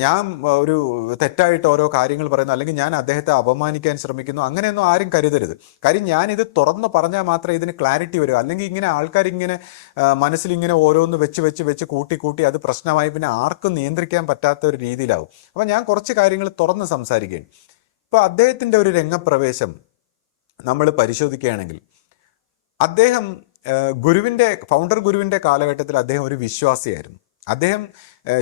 ഞാൻ ഒരു തെറ്റായിട്ട് ഓരോ കാര്യങ്ങൾ പറയുന്നു അല്ലെങ്കിൽ ഞാൻ അദ്ദേഹത്തെ അപമാനിക്കാൻ ശ്രമിക്കുന്നു, അങ്ങനെയൊന്നും ആരും കരുതരുത്. കാര്യം ഞാനിത് തുറന്ന് പറഞ്ഞാൽ മാത്രമേ ഇതിന് ക്ലാരിറ്റി വരൂ. അല്ലെങ്കിൽ ഇങ്ങനെ ആൾക്കാരിങ്ങനെ മനസ്സിലിങ്ങനെ ഓരോന്ന് വെച്ച് കൂട്ടി അത് പ്രശ്നമായി പിന്നെ ആർക്കും നിയന്ത്രിക്കാൻ പറ്റാത്ത ഒരു രീതിയിലാവും. അപ്പോൾ ഞാൻ കുറച്ച് കാര്യങ്ങൾ തുറന്ന് സംസാരിക്കുകയാണ്. ഇപ്പോൾ അദ്ദേഹത്തിൻ്റെ ഒരു രംഗപ്രവേശം നമ്മൾ പരിശോധിക്കുകയാണെങ്കിൽ അദ്ദേഹം ഫൗണ്ടർ ഗുരുവിൻ്റെ കാലഘട്ടത്തിൽ അദ്ദേഹം ഒരു വിശ്വാസിയായിരുന്നു. അദ്ദേഹം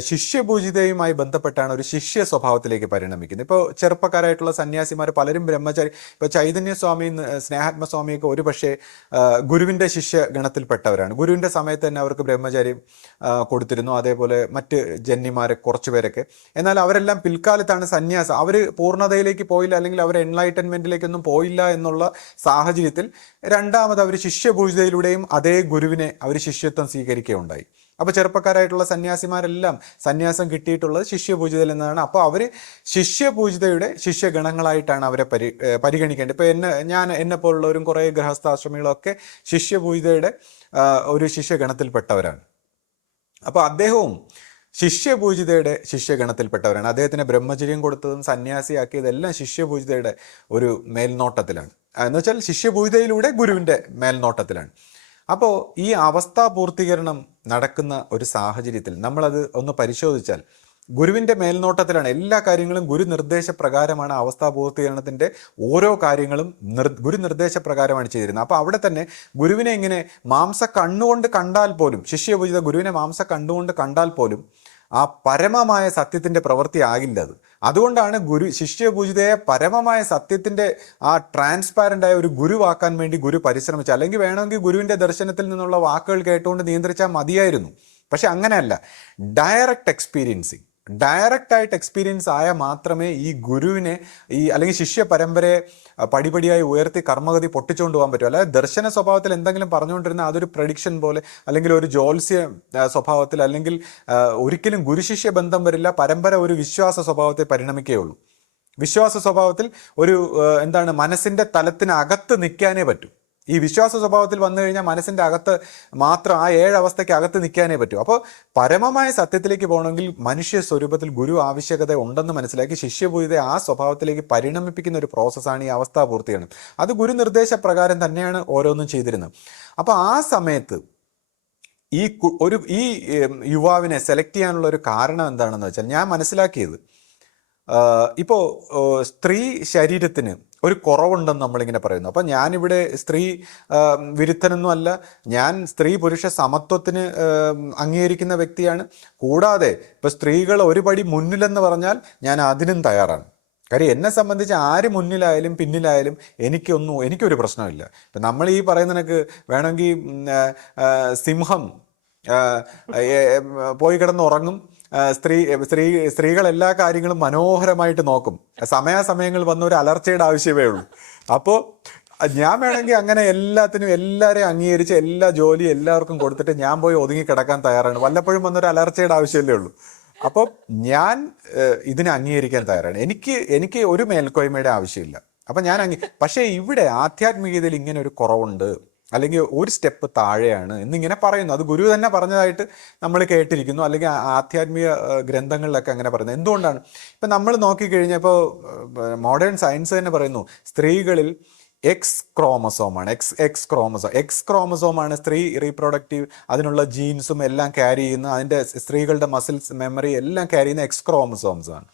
ശിഷ്യപൂജിതയുമായി ബന്ധപ്പെട്ടാണ് ഒരു ശിഷ്യ സ്വഭാവത്തിലേക്ക് പരിണമിക്കുന്നത്. ഇപ്പോൾ ചെറുപ്പക്കാരായിട്ടുള്ള സന്യാസിമാർ പലരും ബ്രഹ്മചാരി, ഇപ്പോൾ ചൈതന്യസ്വാമി സ്നേഹാത്മസ്വാമിയൊക്കെ ഒരു പക്ഷേ ഗുരുവിൻ്റെ ശിഷ്യഗണത്തിൽപ്പെട്ടവരാണ്. ഗുരുവിൻ്റെ സമയത്ത് തന്നെ അവർക്ക് ബ്രഹ്മചാര്യം കൊടുത്തിരുന്നു, അതേപോലെ മറ്റ് ജന്യമാരെ കുറച്ച് പേരൊക്കെ. എന്നാൽ അവരെല്ലാം പിൽക്കാലത്താണ് സന്യാസം, അവർ പൂർണ്ണതയിലേക്ക് പോയില്ല അല്ലെങ്കിൽ അവർ എൻലൈറ്റൻമെൻറ്റിലേക്കൊന്നും പോയില്ല എന്നുള്ള സാഹചര്യത്തിൽ രണ്ടാമത് അവർ ശിഷ്യപൂജിതയിലൂടെയും അതേ ഗുരുവിനെ അവർ ശിഷ്യത്വം സ്വീകരിക്കുകയുണ്ടായി. അപ്പോൾ ചെറുപ്പക്കാരായിട്ടുള്ള സന്യാസിമാരെല്ലാം സന്യാസം കിട്ടിയിട്ടുള്ളത് ശിഷ്യപൂജിതയിൽ നിന്നാണ്. അപ്പോൾ അവർ ശിഷ്യപൂജിതയുടെ ശിഷ്യഗണങ്ങളായിട്ടാണ് അവരെ പരിഗണിക്കേണ്ടത്. ഇപ്പോൾ എന്നെ പോലുള്ളവരും കുറേ ഗൃഹസ്ഥാശ്രമികളൊക്കെ ശിഷ്യപൂജിതയുടെ ഒരു ശിഷ്യഗണത്തിൽപ്പെട്ടവരാണ്. അപ്പോൾ അദ്ദേഹവും ശിഷ്യപൂജിതയുടെ ശിഷ്യഗണത്തിൽപ്പെട്ടവരാണ്. അദ്ദേഹത്തിന് ബ്രഹ്മചര്യം കൊടുത്തതും സന്യാസിയാക്കിയതെല്ലാം ശിഷ്യപൂജിതയുടെ ഒരു മേൽനോട്ടത്തിലാണ്, എന്ന് വെച്ചാൽ ശിഷ്യപൂജിതയിലൂടെ ഗുരുവിൻ്റെ മേൽനോട്ടത്തിലാണ്. അപ്പോൾ ഈ അവസ്ഥാപൂർത്തീകരണം നടക്കുന്ന ഒരു സാഹചര്യത്തിൽ നമ്മളത് ഒന്ന് പരിശോധിച്ചാൽ ഗുരുവിൻ്റെ മേൽനോട്ടത്തിലാണ് എല്ലാ കാര്യങ്ങളും. ഗുരു നിർദ്ദേശപ്രകാരമാണ് അവസ്ഥാപൂർത്തീകരണത്തിൻ്റെ ഓരോ കാര്യങ്ങളും ഗുരു നിർദ്ദേശപ്രകാരമാണ് ചെയ്തിരുന്നത്. അപ്പോൾ അവിടെ തന്നെ ഗുരുവിനെ ഇങ്ങനെ മാംസ കണ്ണുകൊണ്ട് കണ്ടാൽ പോലും, ശിഷ്യപൂജിത ഗുരുവിനെ മാംസ കണ്ണുകൊണ്ട് കണ്ടാൽ പോലും ആ പരമമായ സത്യത്തിൻ്റെ പ്രവൃത്തി ആകില്ല അത്. അതുകൊണ്ടാണ് ശിഷ്യപൂജിതയെ പരമമായ സത്യത്തിൻ്റെ ആ ട്രാൻസ്പാരൻ്റ് ആയ ഒരു ഗുരുവാക്കാൻ വേണ്ടി ഗുരു പരിശ്രമിച്ചു. അല്ലെങ്കിൽ വേണമെങ്കിൽ ഗുരുവിൻ്റെ ദർശനത്തിൽ നിന്നുള്ള വാക്കുകൾ കേട്ടുകൊണ്ട് നിയന്ത്രിച്ചാൽ മതിയായിരുന്നു. പക്ഷെ അങ്ങനെയല്ല, ഡയറക്റ്റായിട്ട് എക്സ്പീരിയൻസ് ആയാൽ മാത്രമേ ഈ ഗുരുവിനെ അല്ലെങ്കിൽ ശിഷ്യ പരമ്പരയെ പടിപടിയായി ഉയർത്തി കർമ്മഗതി പൊട്ടിച്ചുകൊണ്ട് പോകാൻ പറ്റും. അല്ലാതെ ദർശന സ്വഭാവത്തിൽ എന്തെങ്കിലും പറഞ്ഞുകൊണ്ടിരുന്ന അതൊരു പ്രഡിക്ഷൻ പോലെ, അല്ലെങ്കിൽ ഒരു ജ്യോത്സ്യ സ്വഭാവത്തിൽ, അല്ലെങ്കിൽ ഒരിക്കലും ഗുരുശിഷ്യ ബന്ധം വരില്ല. പരമ്പര ഒരു വിശ്വാസ സ്വഭാവത്തെ പരിണമിക്കുകയുള്ളൂ. വിശ്വാസ സ്വഭാവത്തിൽ ഒരു മനസ്സിൻ്റെ തലത്തിനകത്ത് നിൽക്കാനേ പറ്റൂ. ഈ വിശ്വാസ സ്വഭാവത്തിൽ വന്നു കഴിഞ്ഞാൽ മനസ്സിൻ്റെ അകത്ത് മാത്രം ആ 7 അവസ്ഥയ്ക്ക് അകത്ത് നിൽക്കാനേ പറ്റൂ. അപ്പോൾ പരമമായ സത്യത്തിലേക്ക് പോകണമെങ്കിൽ മനുഷ്യ സ്വരൂപത്തിൽ ഗുരു ആവശ്യകത ഉണ്ടെന്ന് മനസ്സിലാക്കി ശിഷ്യപൂജിതയെ ആ സ്വഭാവത്തിലേക്ക് പരിണമിപ്പിക്കുന്ന ഒരു പ്രോസസ്സാണ് ഈ അവസ്ഥാപൂർത്തിയാണ്. അത് ഗുരു നിർദ്ദേശപ്രകാരം തന്നെയാണ് ഓരോന്നും ചെയ്തിരുന്നത്. അപ്പോൾ ആ സമയത്ത് ഈ യുവാവിനെ സെലക്ട് ചെയ്യാനുള്ള ഒരു കാരണം എന്താണെന്ന് വെച്ചാൽ, ഞാൻ മനസ്സിലാക്കിയത് ഇപ്പോൾ സ്ത്രീ ശരീരത്തിന് ഒരു കുറവുണ്ടെന്ന് നമ്മളിങ്ങനെ പറയുന്നു. അപ്പം ഞാനിവിടെ സ്ത്രീ വിരുദ്ധനൊന്നും അല്ല, ഞാൻ സ്ത്രീ പുരുഷ സമത്വത്തിന് അംഗീകരിക്കുന്ന വ്യക്തിയാണ്. കൂടാതെ ഇപ്പോൾ സ്ത്രീകൾ ഒരു പടി മുന്നിലെന്ന് പറഞ്ഞാൽ ഞാൻ അതിനും തയ്യാറാണ്. കാര്യം എന്നെ സംബന്ധിച്ച് ആര് മുന്നിലായാലും പിന്നിലായാലും എനിക്കൊരു പ്രശ്നമില്ല. ഇപ്പം നമ്മൾ ഈ പറയുന്നതിനൊക്കെ വേണമെങ്കിൽ സിംഹം പോയി കിടന്നുറങ്ങും, സ്ത്രീകൾ എല്ലാ കാര്യങ്ങളും മനോഹരമായിട്ട് നോക്കും, സമയാസമയങ്ങൾ വന്ന ഒരു അലർച്ചയുടെ ആവശ്യമേ ഉള്ളൂ. അപ്പോൾ ഞാൻ വേണമെങ്കിൽ അങ്ങനെ എല്ലാവരെയും അംഗീകരിച്ച് എല്ലാ ജോലിയും എല്ലാവർക്കും കൊടുത്തിട്ട് ഞാൻ പോയി ഒതുങ്ങി കിടക്കാൻ തയ്യാറാണ്. വല്ലപ്പോഴും വന്നൊരു അലർച്ചയുടെ ആവശ്യമല്ലേ ഉള്ളൂ. അപ്പോൾ ഞാൻ ഇതിനെ അംഗീകരിക്കാൻ തയ്യാറാണ്. എനിക്ക് ഒരു മേൽക്കോയ്മയുടെ ആവശ്യമില്ല. അപ്പം പക്ഷേ ഇവിടെ ആധ്യാത്മികതയിൽ ഇങ്ങനെ ഒരു കുറവുണ്ട്, അല്ലെങ്കിൽ ഒരു സ്റ്റെപ്പ് താഴെയാണ് എന്നിങ്ങനെ പറയുന്നു. അത് ഗുരു തന്നെ പറഞ്ഞതായിട്ട് നമ്മൾ കേട്ടിരിക്കുന്നു, അല്ലെങ്കിൽ ആധ്യാത്മിക ഗ്രന്ഥങ്ങളിലൊക്കെ അങ്ങനെ പറയുന്നത്. എന്തുകൊണ്ടാണ്? ഇപ്പം നമ്മൾ നോക്കിക്കഴിഞ്ഞാൽ ഇപ്പോൾ മോഡേൺ സയൻസ് തന്നെ പറയുന്നു സ്ത്രീകളിൽ എക്സ് ക്രോമസോമാണ് സ്ത്രീ റീപ്രൊഡക്റ്റീവ്, അതിനുള്ള ജീൻസും എല്ലാം ക്യാരി ചെയ്യുന്ന, അതിൻ്റെ സ്ത്രീകളുടെ മസിൽസ് മെമ്മറി എല്ലാം ക്യാരി ചെയ്യുന്ന എക്സ് ക്രോമസോംസ് ആണ്.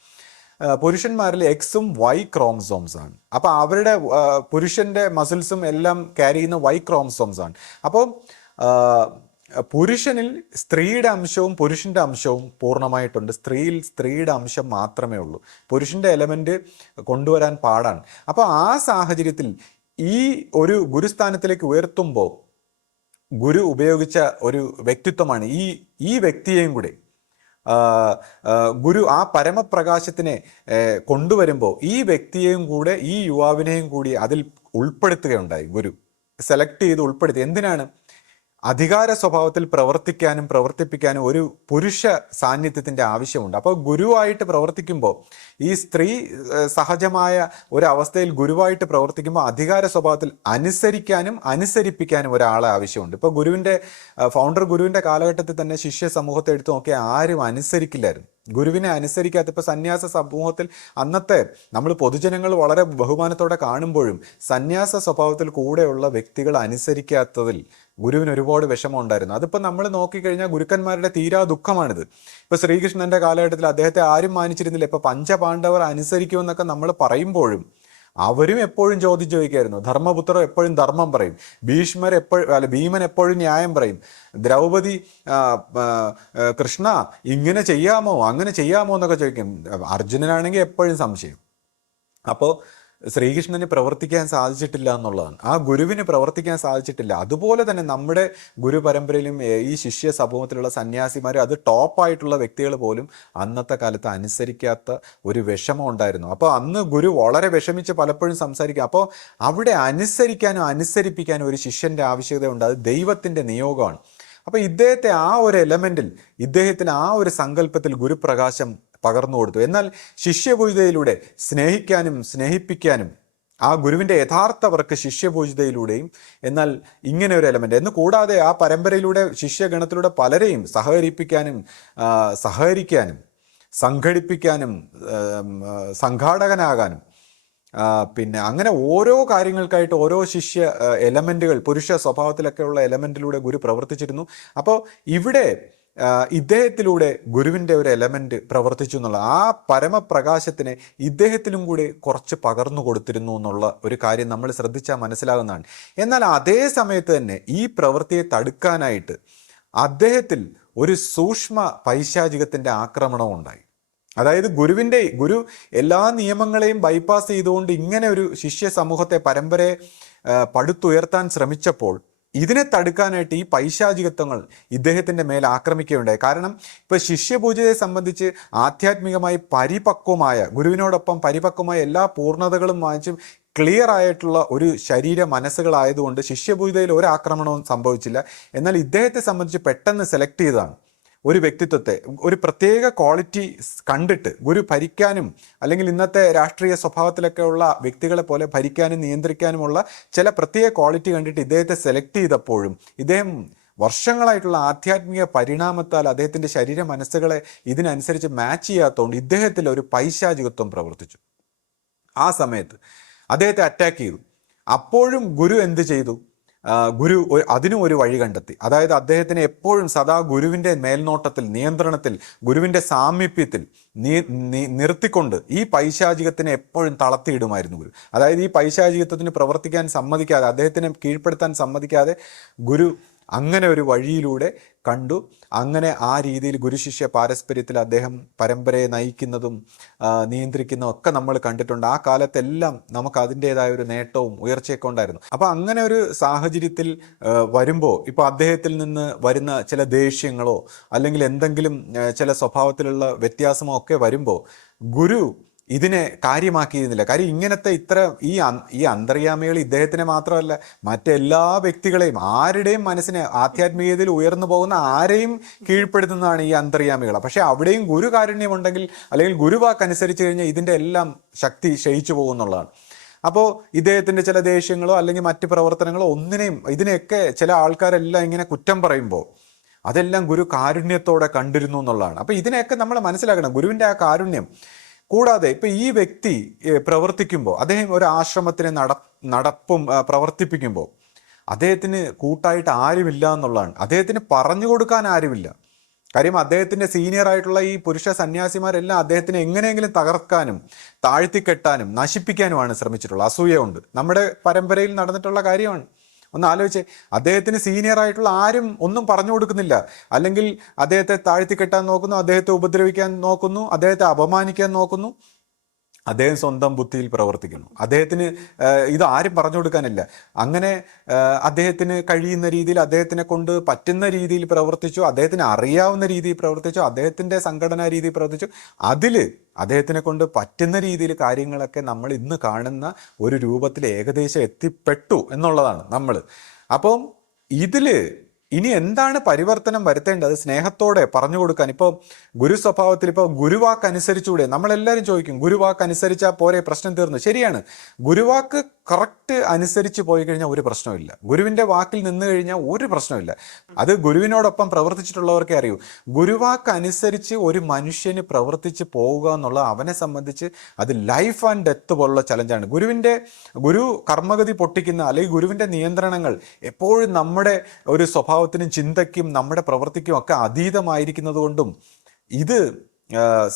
പുരുഷന്മാരിൽ എക്സും വൈ ക്രോമസോംസ് ആണ്. അപ്പോൾ അവരുടെ പുരുഷൻ്റെ മസിൽസും എല്ലാം ക്യാരി ചെയ്യുന്ന വൈ ക്രോമസോംസ് ആണ്. അപ്പോൾ പുരുഷനിൽ സ്ത്രീയുടെ അംശവും പുരുഷൻ്റെ അംശവും പൂർണ്ണമായിട്ടുണ്ട്. സ്ത്രീയിൽ സ്ത്രീയുടെ അംശം മാത്രമേ ഉള്ളൂ. പുരുഷൻ്റെ എലമെൻറ്റ് കൊണ്ടുവരാൻ പാടാണ്. അപ്പോൾ ആ സാഹചര്യത്തിൽ ഈ ഒരു ഗുരുസ്ഥാനത്തിലേക്ക് ഉയർത്തുമ്പോൾ ഗുരു ഉപയോഗിച്ച ഒരു വ്യക്തിത്വമാണ് ഈ വ്യക്തിയെയും കൂടെ ഗുരു ആ പരമപ്രകാശത്തിനെ കൊണ്ടുവരുമ്പോൾ ഈ വ്യക്തിയെയും കൂടെ ഈ യുവാവിനെയും കൂടി അതിൽ ഉൾപ്പെടുത്തുകയുണ്ടായി. ഗുരു സെലക്ട് ചെയ്ത് ഉൾപ്പെടുത്തി. എന്തിനാണ്? അധികാര സ്വഭാവത്തിൽ പ്രവർത്തിപ്പിക്കാനും ഒരു പുരുഷ സാന്നിധ്യത്തിൻ്റെ ആവശ്യമുണ്ട്. അപ്പോൾ ഗുരുവായിട്ട് പ്രവർത്തിക്കുമ്പോൾ ഈ സ്ത്രീ സഹജമായ ഒരവസ്ഥയിൽ ഗുരുവായിട്ട് പ്രവർത്തിക്കുമ്പോൾ അധികാര സ്വഭാവത്തിൽ അനുസരിപ്പിക്കാനും ഒരാളെ ആവശ്യമുണ്ട്. ഇപ്പോൾ ഫൗണ്ടർ ഗുരുവിൻ്റെ കാലഘട്ടത്തിൽ തന്നെ ശിഷ്യ സമൂഹത്തെ എടുത്തു നോക്കിയാൽ ആരും അനുസരിക്കില്ലായിരുന്നു. ഗുരുവിനെ അനുസരിക്കാത്ത, ഇപ്പോൾ സന്യാസ സമൂഹത്തിൽ അന്നത്തെ നമ്മൾ പൊതുജനങ്ങൾ വളരെ ബഹുമാനത്തോടെ കാണുമ്പോഴും സന്യാസ സ്വഭാവത്തിൽ കൂടെയുള്ള വ്യക്തികൾ അനുസരിക്കാത്തതിൽ ഗുരുവിന് ഒരുപാട് വിഷമം ഉണ്ടായിരുന്നു. അതിപ്പോൾ നമ്മൾ നോക്കിക്കഴിഞ്ഞാൽ ഗുരുക്കന്മാരുടെ തീരാ ദുഃഖമാണിത്. ഇപ്പോൾ ശ്രീകൃഷ്ണൻ്റെ കാലഘട്ടത്തിൽ അദ്ദേഹത്തെ ആരും മാനിച്ചിരുന്നില്ല. ഇപ്പോൾ പഞ്ചപാണ്ഡവർ അനുസരിക്കുമെന്നൊക്കെ നമ്മൾ പറയുമ്പോഴും അവരും എപ്പോഴും ചോദ്യം ചോദിക്കായിരുന്നു. ധർമ്മപുത്രർ എപ്പോഴും ധർമ്മം പറയും, ഭീമൻ എപ്പോഴും ന്യായം പറയും, ദ്രൗപദി കൃഷ്ണ ഇങ്ങനെ ചെയ്യാമോ അങ്ങനെ ചെയ്യാമോ എന്നൊക്കെ ചോദിക്കും. അർജുനനാണെങ്കിൽ എപ്പോഴും സംശയം. അപ്പോൾ ശ്രീകൃഷ്ണന് പ്രവർത്തിക്കാൻ സാധിച്ചിട്ടില്ല എന്നുള്ളതാണ്. ആ ഗുരുവിന് പ്രവർത്തിക്കാൻ സാധിച്ചിട്ടില്ല. അതുപോലെ തന്നെ നമ്മുടെ ഗുരു പരമ്പരയിലും ഈ ശിഷ്യ സമൂഹത്തിലുള്ള സന്യാസിമാർ, അത് ടോപ്പായിട്ടുള്ള വ്യക്തികൾ പോലും അന്നത്തെ കാലത്ത് അനുസരിക്കാത്ത ഒരു വിഷമം ഉണ്ടായിരുന്നു. അപ്പോൾ അന്ന് ഗുരു വളരെ വിഷമിച്ച് പലപ്പോഴും സംസാരിക്കും. അപ്പോൾ അവിടെ അനുസരിപ്പിക്കാനും ഒരു ശിഷ്യൻ്റെ ആവശ്യകതയുണ്ട്. അത് ദൈവത്തിൻ്റെ നിയോഗമാണ്. അപ്പോൾ ഇദ്ദേഹത്തെ ആ ഒരു എലമെന്റിൽ, ഇദ്ദേഹത്തിന് ആ ഒരു സങ്കല്പത്തിൽ ഗുരുപ്രകാശം പകർന്നു കൊടുത്തു. എന്നാൽ ശിഷ്യപൂജിതയിലൂടെ സ്നേഹിക്കാനും സ്നേഹിപ്പിക്കാനും ആ ഗുരുവിൻ്റെ യഥാർത്ഥ വർക്ക് ശിഷ്യപൂജിതയിലൂടെയും, എന്നാൽ ഇങ്ങനെ ഒരു എലമെന്റ് എന്ന് കൂടാതെ ആ പരമ്പരയിലൂടെ ശിഷ്യഗണത്തിലൂടെ പലരെയും സഹകരിപ്പിക്കാനും സഹകരിക്കാനും സംഘടിപ്പിക്കാനും സംഘാടകനാകാനും പിന്നെ അങ്ങനെ ഓരോ കാര്യങ്ങൾക്കായിട്ട് ഓരോ ശിഷ്യ എലമെന്റുകൾ, പുരുഷ സ്വഭാവത്തിലൊക്കെയുള്ള എലമെന്റിലൂടെ ഗുരു പ്രവർത്തിച്ചിരുന്നു. അപ്പോൾ ഇവിടെ ഇദ്ദേഹത്തിലൂടെ ഗുരുവിൻ്റെ ഒരു എലമെന്റ് പ്രവർത്തിച്ചു എന്നുള്ള ആ പരമപ്രകാശത്തിനെ ഇദ്ദേഹത്തിലും കൂടി കുറച്ച് പകർന്നു കൊടുത്തിരുന്നു എന്നുള്ള ഒരു കാര്യം നമ്മൾ ശ്രദ്ധിച്ചാൽ മനസ്സിലാകുന്നതാണ്. എന്നാൽ അതേ സമയത്ത് തന്നെ ഈ പ്രവൃത്തിയെ തടുക്കാനായിട്ട് അദ്ദേഹത്തിൽ ഒരു സൂക്ഷ്മ പൈശാചികത്തിൻ്റെ ആക്രമണവും ഉണ്ടായി. അതായത് ഗുരു എല്ലാ നിയമങ്ങളെയും ബൈപ്പാസ് ചെയ്തുകൊണ്ട് ഇങ്ങനെ ഒരു ശിഷ്യ സമൂഹത്തെ, പരമ്പരയെ പടുത്തുയർത്താൻ ശ്രമിച്ചപ്പോൾ ഇതിനെ തടുക്കാനായിട്ട് ഈ പൈശാചികത്വങ്ങൾ ഇദ്ദേഹത്തിൻ്റെ മേൽ ആക്രമിക്കുകയുണ്ടായി. കാരണം ഇപ്പോൾ ശിഷ്യപൂജയെ സംബന്ധിച്ച് ആധ്യാത്മികമായി പരിപക്വമായ, ഗുരുവിനോടൊപ്പം പരിപക്വമായ എല്ലാ പൂർണ്ണതകളും വാങ്ങിച്ചും ക്ലിയർ ആയിട്ടുള്ള ഒരു ശരീര മനസ്സുകളായതുകൊണ്ട് ശിഷ്യപൂജയിൽ ഒരു ആക്രമണവും സംഭവിച്ചില്ല. എന്നാൽ ഇദ്ദേഹത്തെ സംബന്ധിച്ച് പെട്ടെന്ന് സെലക്ട് ചെയ്തതാണ് ഒരു വ്യക്തിത്വത്തെ, ഒരു പ്രത്യേക ക്വാളിറ്റി കണ്ടിട്ട് ഗുരു ഭരിക്കാനും, അല്ലെങ്കിൽ ഇന്നത്തെ രാഷ്ട്രീയ സ്വഭാവത്തിലൊക്കെ ഉള്ള വ്യക്തികളെ പോലെ ഭരിക്കാനും നിയന്ത്രിക്കാനുമുള്ള ചില പ്രത്യേക ക്വാളിറ്റി കണ്ടിട്ട് ഇദ്ദേഹത്തെ സെലക്ട് ചെയ്തപ്പോഴും ഇദ്ദേഹം വർഷങ്ങളായിട്ടുള്ള ആധ്യാത്മിക പരിണാമത്താൽ അദ്ദേഹത്തിൻ്റെ ശരീര മനസ്സുകളെ ഇതിനനുസരിച്ച് മാച്ച് ചെയ്യാത്തതുകൊണ്ട് ഇദ്ദേഹത്തിൽ ഒരു പൈശാചികത്വം പ്രവർത്തിച്ചു. ആ സമയത്ത് അദ്ദേഹത്തെ അറ്റാക്ക് ചെയ്തു. അപ്പോഴും ഗുരു എന്ത് ചെയ്തു? ഗുരു അതിനും ഒരു വഴി കണ്ടെത്തി. അതായത് അദ്ദേഹത്തിനെ എപ്പോഴും സദാ ഗുരുവിൻ്റെ മേൽനോട്ടത്തിൽ, നിയന്ത്രണത്തിൽ, ഗുരുവിൻ്റെ സാമീപ്യത്തിൽ നിർത്തിക്കൊണ്ട് ഈ പൈശാചികത്തിനെ എപ്പോഴും തളർത്തിയിടുമായിരുന്നു ഗുരു. അതായത് ഈ പൈശാചികത്വത്തിന് പ്രവർത്തിക്കാൻ സമ്മതിക്കാതെ, അദ്ദേഹത്തിനെ കീഴ്പ്പെടുത്താൻ സമ്മതിക്കാതെ ഗുരു അങ്ങനെ ഒരു വഴിയിലൂടെ കണ്ടു. അങ്ങനെ ആ രീതിയിൽ ഗുരുശിഷ്യ പാരസ്പര്യത്തിൽ അദ്ദേഹം പരമ്പരയെ നയിക്കുന്നതും നിയന്ത്രിക്കുന്നതും ഒക്കെ നമ്മൾ കണ്ടിട്ടുണ്ട്. ആ കാലത്തെല്ലാം നമുക്ക് അതിൻ്റെതായ ഒരു നേട്ടവും ഉയർച്ചയൊക്കെ ഉണ്ടായിരുന്നു. അപ്പോൾ അങ്ങനെ ഒരു സാഹചര്യത്തിൽ വരുമ്പോൾ ഇപ്പോൾ അദ്ദേഹത്തിൽ നിന്ന് വരുന്ന ചില ദേഷ്യങ്ങളോ അല്ലെങ്കിൽ എന്തെങ്കിലും ചില സ്വഭാവത്തിലുള്ള വ്യത്യാസമോ ഒക്കെ വരുമ്പോൾ ഗുരു ഇതിനെ കാര്യമാക്കിയിരുന്നില്ല. കാര്യം ഇങ്ങനത്തെ ഈ അന്തർയാമികൾ ഇദ്ദേഹത്തിനെ മാത്രമല്ല മറ്റെല്ലാ വ്യക്തികളെയും, ആരുടെയും മനസ്സിനെ, ആധ്യാത്മികതയിൽ ഉയർന്നു പോകുന്ന ആരെയും കീഴ്പ്പെടുത്തുന്നതാണ് ഈ അന്തർയാമികൾ. പക്ഷെ അവിടെയും ഗുരു കാരുണ്യമുണ്ടെങ്കിൽ, അല്ലെങ്കിൽ ഗുരുവാക്കനുസരിച്ച് കഴിഞ്ഞാൽ ഇതിൻ്റെ എല്ലാം ശക്തി ക്ഷയിച്ചു പോകുന്നുള്ളതാണ്. അപ്പോൾ ഇദ്ദേഹത്തിൻ്റെ ചില ദേഷ്യങ്ങളോ അല്ലെങ്കിൽ മറ്റ് പ്രവർത്തനങ്ങളോ ഇതിനെയൊക്കെ ചില ആൾക്കാരെല്ലാം ഇങ്ങനെ കുറ്റം പറയുമ്പോൾ അതെല്ലാം ഗുരു കാരുണ്യത്തോടെ കണ്ടിരുന്നു എന്നുള്ളതാണ്. അപ്പോൾ ഇതിനെയൊക്കെ നമ്മൾ മനസ്സിലാക്കണം, ഗുരുവിൻ്റെ ആ കാരുണ്യം. കൂടാതെ ഇപ്പം ഈ വ്യക്തി പ്രവർത്തിക്കുമ്പോൾ, അദ്ദേഹം ഒരു ആശ്രമത്തിനെ നടപ്പും പ്രവർത്തിപ്പിക്കുമ്പോൾ അദ്ദേഹത്തിന് കൂട്ടായിട്ട് ആരുമില്ല എന്നുള്ളതാണ്. അദ്ദേഹത്തിന് പറഞ്ഞു കൊടുക്കാൻ ആരുമില്ല. കാര്യം അദ്ദേഹത്തിൻ്റെ സീനിയറായിട്ടുള്ള ഈ പുരുഷ സന്യാസിമാരെല്ലാം അദ്ദേഹത്തിനെ എങ്ങനെയെങ്കിലും തകർക്കാനും താഴ്ത്തിക്കെട്ടാനും നശിപ്പിക്കാനുമാണ് ശ്രമിച്ചിട്ടുള്ളത്. അസൂയ കൊണ്ട് നമ്മുടെ പരമ്പരയിൽ നടന്നിട്ടുള്ള കാര്യമാണ്. ഒന്ന് ആലോചിച്ചേ, അദ്ദേഹത്തിന് സീനിയറായിട്ടുള്ള ആരും ഒന്നും പറഞ്ഞു കൊടുക്കുന്നില്ല, അല്ലെങ്കിൽ അദ്ദേഹത്തെ താഴ്ത്തിക്കെട്ടാൻ നോക്കുന്നു, അദ്ദേഹത്തെ ഉപദ്രവിക്കാൻ നോക്കുന്നു, അദ്ദേഹത്തെ അപമാനിക്കാൻ നോക്കുന്നു. അദ്ദേഹം സ്വന്തം ബുദ്ധിയിൽ പ്രവർത്തിക്കുന്നു. അദ്ദേഹത്തിന് ഇത് ആരും പറഞ്ഞു കൊടുക്കാനില്ല. അങ്ങനെ അദ്ദേഹത്തിന് കഴിയുന്ന രീതിയിൽ, അദ്ദേഹത്തിനെ കൊണ്ട് പറ്റുന്ന രീതിയിൽ പ്രവർത്തിച്ചു, അദ്ദേഹത്തിന് അറിയാവുന്ന രീതിയിൽ പ്രവർത്തിച്ചു, അദ്ദേഹത്തിൻ്റെ സംഘടനാ രീതിയിൽ പ്രവർത്തിച്ചു. അദ്ദേഹത്തിനെ കൊണ്ട് പറ്റുന്ന രീതിയിൽ കാര്യങ്ങളൊക്കെ നമ്മൾ ഇന്ന് കാണുന്ന ഒരു രൂപത്തിൽ ഏകദേശം എത്തിപ്പെട്ടു എന്നുള്ളതാണ് നമ്മൾ. അപ്പം ഇനി എന്താണ് പരിവർത്തനം വരുത്തേണ്ടത്? സ്നേഹത്തോടെ പറഞ്ഞു കൊടുക്കാൻ. ഇപ്പോൾ ഗുരു സ്വഭാവത്തിൽ ഇപ്പോൾ ഗുരുവാക്കനുസരിച്ചുകൂടെ, നമ്മളെല്ലാവരും ചോദിക്കും ഗുരുവാക്കനുസരിച്ചാൽ പോരെ, പ്രശ്നം തീർന്നു. ശരിയാണ്, ഗുരുവാക്ക് കറക്റ്റ് അനുസരിച്ച് പോയി കഴിഞ്ഞാൽ ഒരു പ്രശ്നമില്ല. ഗുരുവിൻ്റെ വാക്കിൽ നിന്ന് കഴിഞ്ഞാൽ ഒരു പ്രശ്നമില്ല. അത് ഗുരുവിനോടൊപ്പം പ്രവർത്തിച്ചിട്ടുള്ളവർക്കേ അറിയൂ. ഗുരുവാക്കനുസരിച്ച് ഒരു മനുഷ്യന് പ്രവർത്തിച്ച് പോവുക എന്നുള്ള അവനെ സംബന്ധിച്ച് അത് ലൈഫ് ആൻഡ് ഡെത്ത് പോലുള്ള ചലഞ്ചാണ്. ഗുരു കർമ്മഗതി പൊട്ടിക്കുന്ന, അല്ലെങ്കിൽ ഗുരുവിൻ്റെ നിയന്ത്രണങ്ങൾ എപ്പോഴും നമ്മുടെ ഒരു സ്വഭാവത്തിനും ചിന്തയ്ക്കും നമ്മുടെ പ്രവൃത്തിക്കും ഒക്കെ അതീതമായിരിക്കുന്നത് കൊണ്ടും ഇത്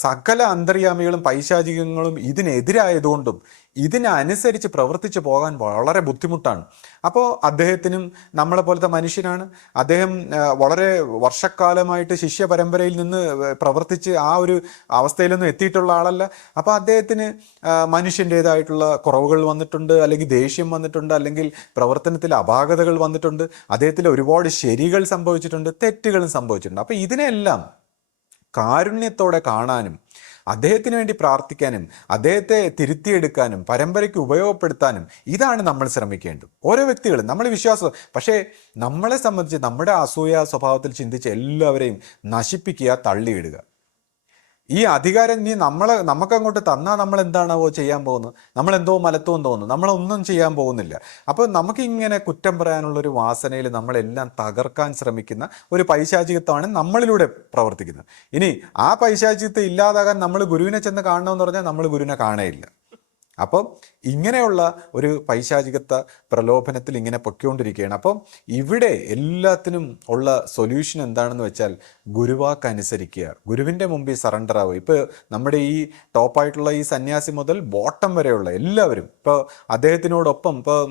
സകല അന്തർയാമികളും പൈശാചികങ്ങളും ഇതിനെതിരായതുകൊണ്ടും ഇതിനനുസരിച്ച് പ്രവർത്തിച്ചു പോകാൻ വളരെ ബുദ്ധിമുട്ടാണ്. അപ്പോൾ അദ്ദേഹത്തിനും നമ്മളെ പോലത്തെ മനുഷ്യനാണ്. അദ്ദേഹം വളരെ വർഷക്കാലമായിട്ട് ശിഷ്യ പരമ്പരയിൽ നിന്ന് പ്രവർത്തിച്ച് ആ ഒരു അവസ്ഥയിലൊന്നും എത്തിയിട്ടുള്ള ആളല്ല. അപ്പോൾ അദ്ദേഹത്തിന് മനുഷ്യൻ്റേതായിട്ടുള്ള കുറവുകൾ വന്നിട്ടുണ്ട്, അല്ലെങ്കിൽ ദേഷ്യം വന്നിട്ടുണ്ട്, അല്ലെങ്കിൽ പ്രവർത്തനത്തിൽ അപാകതകൾ വന്നിട്ടുണ്ട്. അദ്ദേഹത്തിൽ ഒരുപാട് ശരികൾ സംഭവിച്ചിട്ടുണ്ട്, തെറ്റുകളും സംഭവിച്ചിട്ടുണ്ട്. അപ്പോൾ ഇതിനെല്ലാം കാരുണ്യത്തോടെ കാണാനും അദ്ദേഹത്തിന് വേണ്ടി പ്രാർത്ഥിക്കാനും അദ്ദേഹത്തെ തിരുത്തിയെടുക്കാനും പരമ്പരയ്ക്ക് ഉപയോഗപ്പെടുത്താനും ഇതാണ് നമ്മൾ ശ്രമിക്കേണ്ടത്. ഓരോ വ്യക്തികളും നമ്മൾ വിശ്വാസം, പക്ഷേ നമ്മളെ സംബന്ധിച്ച് നമ്മുടെ അസൂയ സ്വഭാവത്തിൽ ചിന്തിച്ച് എല്ലാവരെയും നശിപ്പിക്കുക, തള്ളിയിടുക. ഈ അധികാരം ഇനി നമുക്കങ്ങോട്ട് തന്നാൽ നമ്മൾ എന്താണാവോ ചെയ്യാൻ പോകുന്നത്? നമ്മളെന്തോ മലത്തും തോന്നുന്നു, നമ്മളൊന്നും ചെയ്യാൻ പോകുന്നില്ല. അപ്പോൾ നമുക്കിങ്ങനെ കുറ്റം പറയാനുള്ളൊരു വാസനയിൽ നമ്മളെല്ലാം തകർക്കാൻ ശ്രമിക്കുന്ന ഒരു പൈശാചികത്വമാണ് നമ്മളിലൂടെ പ്രവർത്തിക്കുന്നത്. ഇനി ആ പൈശാചികത്വം ഇല്ലാതാകാൻ നമ്മൾ ഗുരുവിനെ ചെന്ന് കാണണമെന്ന് പറഞ്ഞാൽ നമ്മൾ ഗുരുവിനെ കാണേയില്ല. അപ്പം ഇങ്ങനെയുള്ള ഒരു പൈശാചികത്വ പ്രലോഭനത്തിൽ ഇങ്ങനെ പൊയ്ക്കൊണ്ടിരിക്കുകയാണ്. അപ്പം ഇവിടെ എല്ലാത്തിനും ഉള്ള സൊല്യൂഷൻ എന്താണെന്ന് വെച്ചാൽ ഗുരുവാക്കനുസരിക്കുക, ഗുരുവിൻ്റെ മുമ്പിൽ സറണ്ടർ ആവുക. ഇപ്പോൾ നമ്മുടെ ഈ ടോപ്പായിട്ടുള്ള ഈ സന്യാസി മുതൽ ബോട്ടം വരെയുള്ള എല്ലാവരും ഇപ്പോൾ അദ്ദേഹത്തിനോടൊപ്പം, ഇപ്പോൾ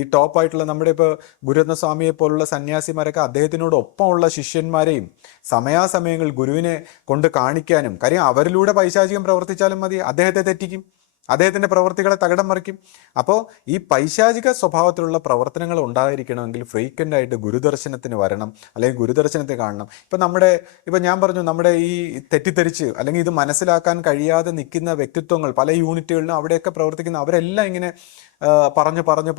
ഈ ടോപ്പായിട്ടുള്ള നമ്മുടെ ഇപ്പോൾ ഗുരുരത്നസ്വാമിയെ പോലുള്ള സന്യാസിമാരൊക്കെ അദ്ദേഹത്തിനോടൊപ്പമുള്ള ശിഷ്യന്മാരെയും സമയാസമയങ്ങളിൽ ഗുരുവിനെ കൊണ്ട് കാണിക്കാനും, കാര്യം അവരിലൂടെ പൈശാചികം പ്രവർത്തിച്ചാലും മതി, അദ്ദേഹത്തെ തെറ്റിക്കും, അദ്ദേഹത്തിൻ്റെ പ്രവർത്തികളെ തകിടം മറിക്കും. അപ്പോൾ ഈ പൈശാചിക സ്വഭാവത്തിലുള്ള പ്രവർത്തനങ്ങൾ ഉണ്ടായിരിക്കണമെങ്കിൽ ഫ്രീക്വൻ്റ് ആയിട്ട് ഗുരുദർശനത്തിന് വരണം, അല്ലെങ്കിൽ ഗുരുദർശനത്തെ കാണണം. ഇപ്പം ഞാൻ പറഞ്ഞു, നമ്മുടെ ഈ തെറ്റിദ്ധരിച്ച് അല്ലെങ്കിൽ ഇത് മനസ്സിലാക്കാൻ കഴിയാതെ നിൽക്കുന്ന വ്യക്തിത്വങ്ങൾ പല യൂണിറ്റുകളിലും അവിടെയൊക്കെ പ്രവർത്തിക്കുന്ന അവരെല്ലാം ഇങ്ങനെ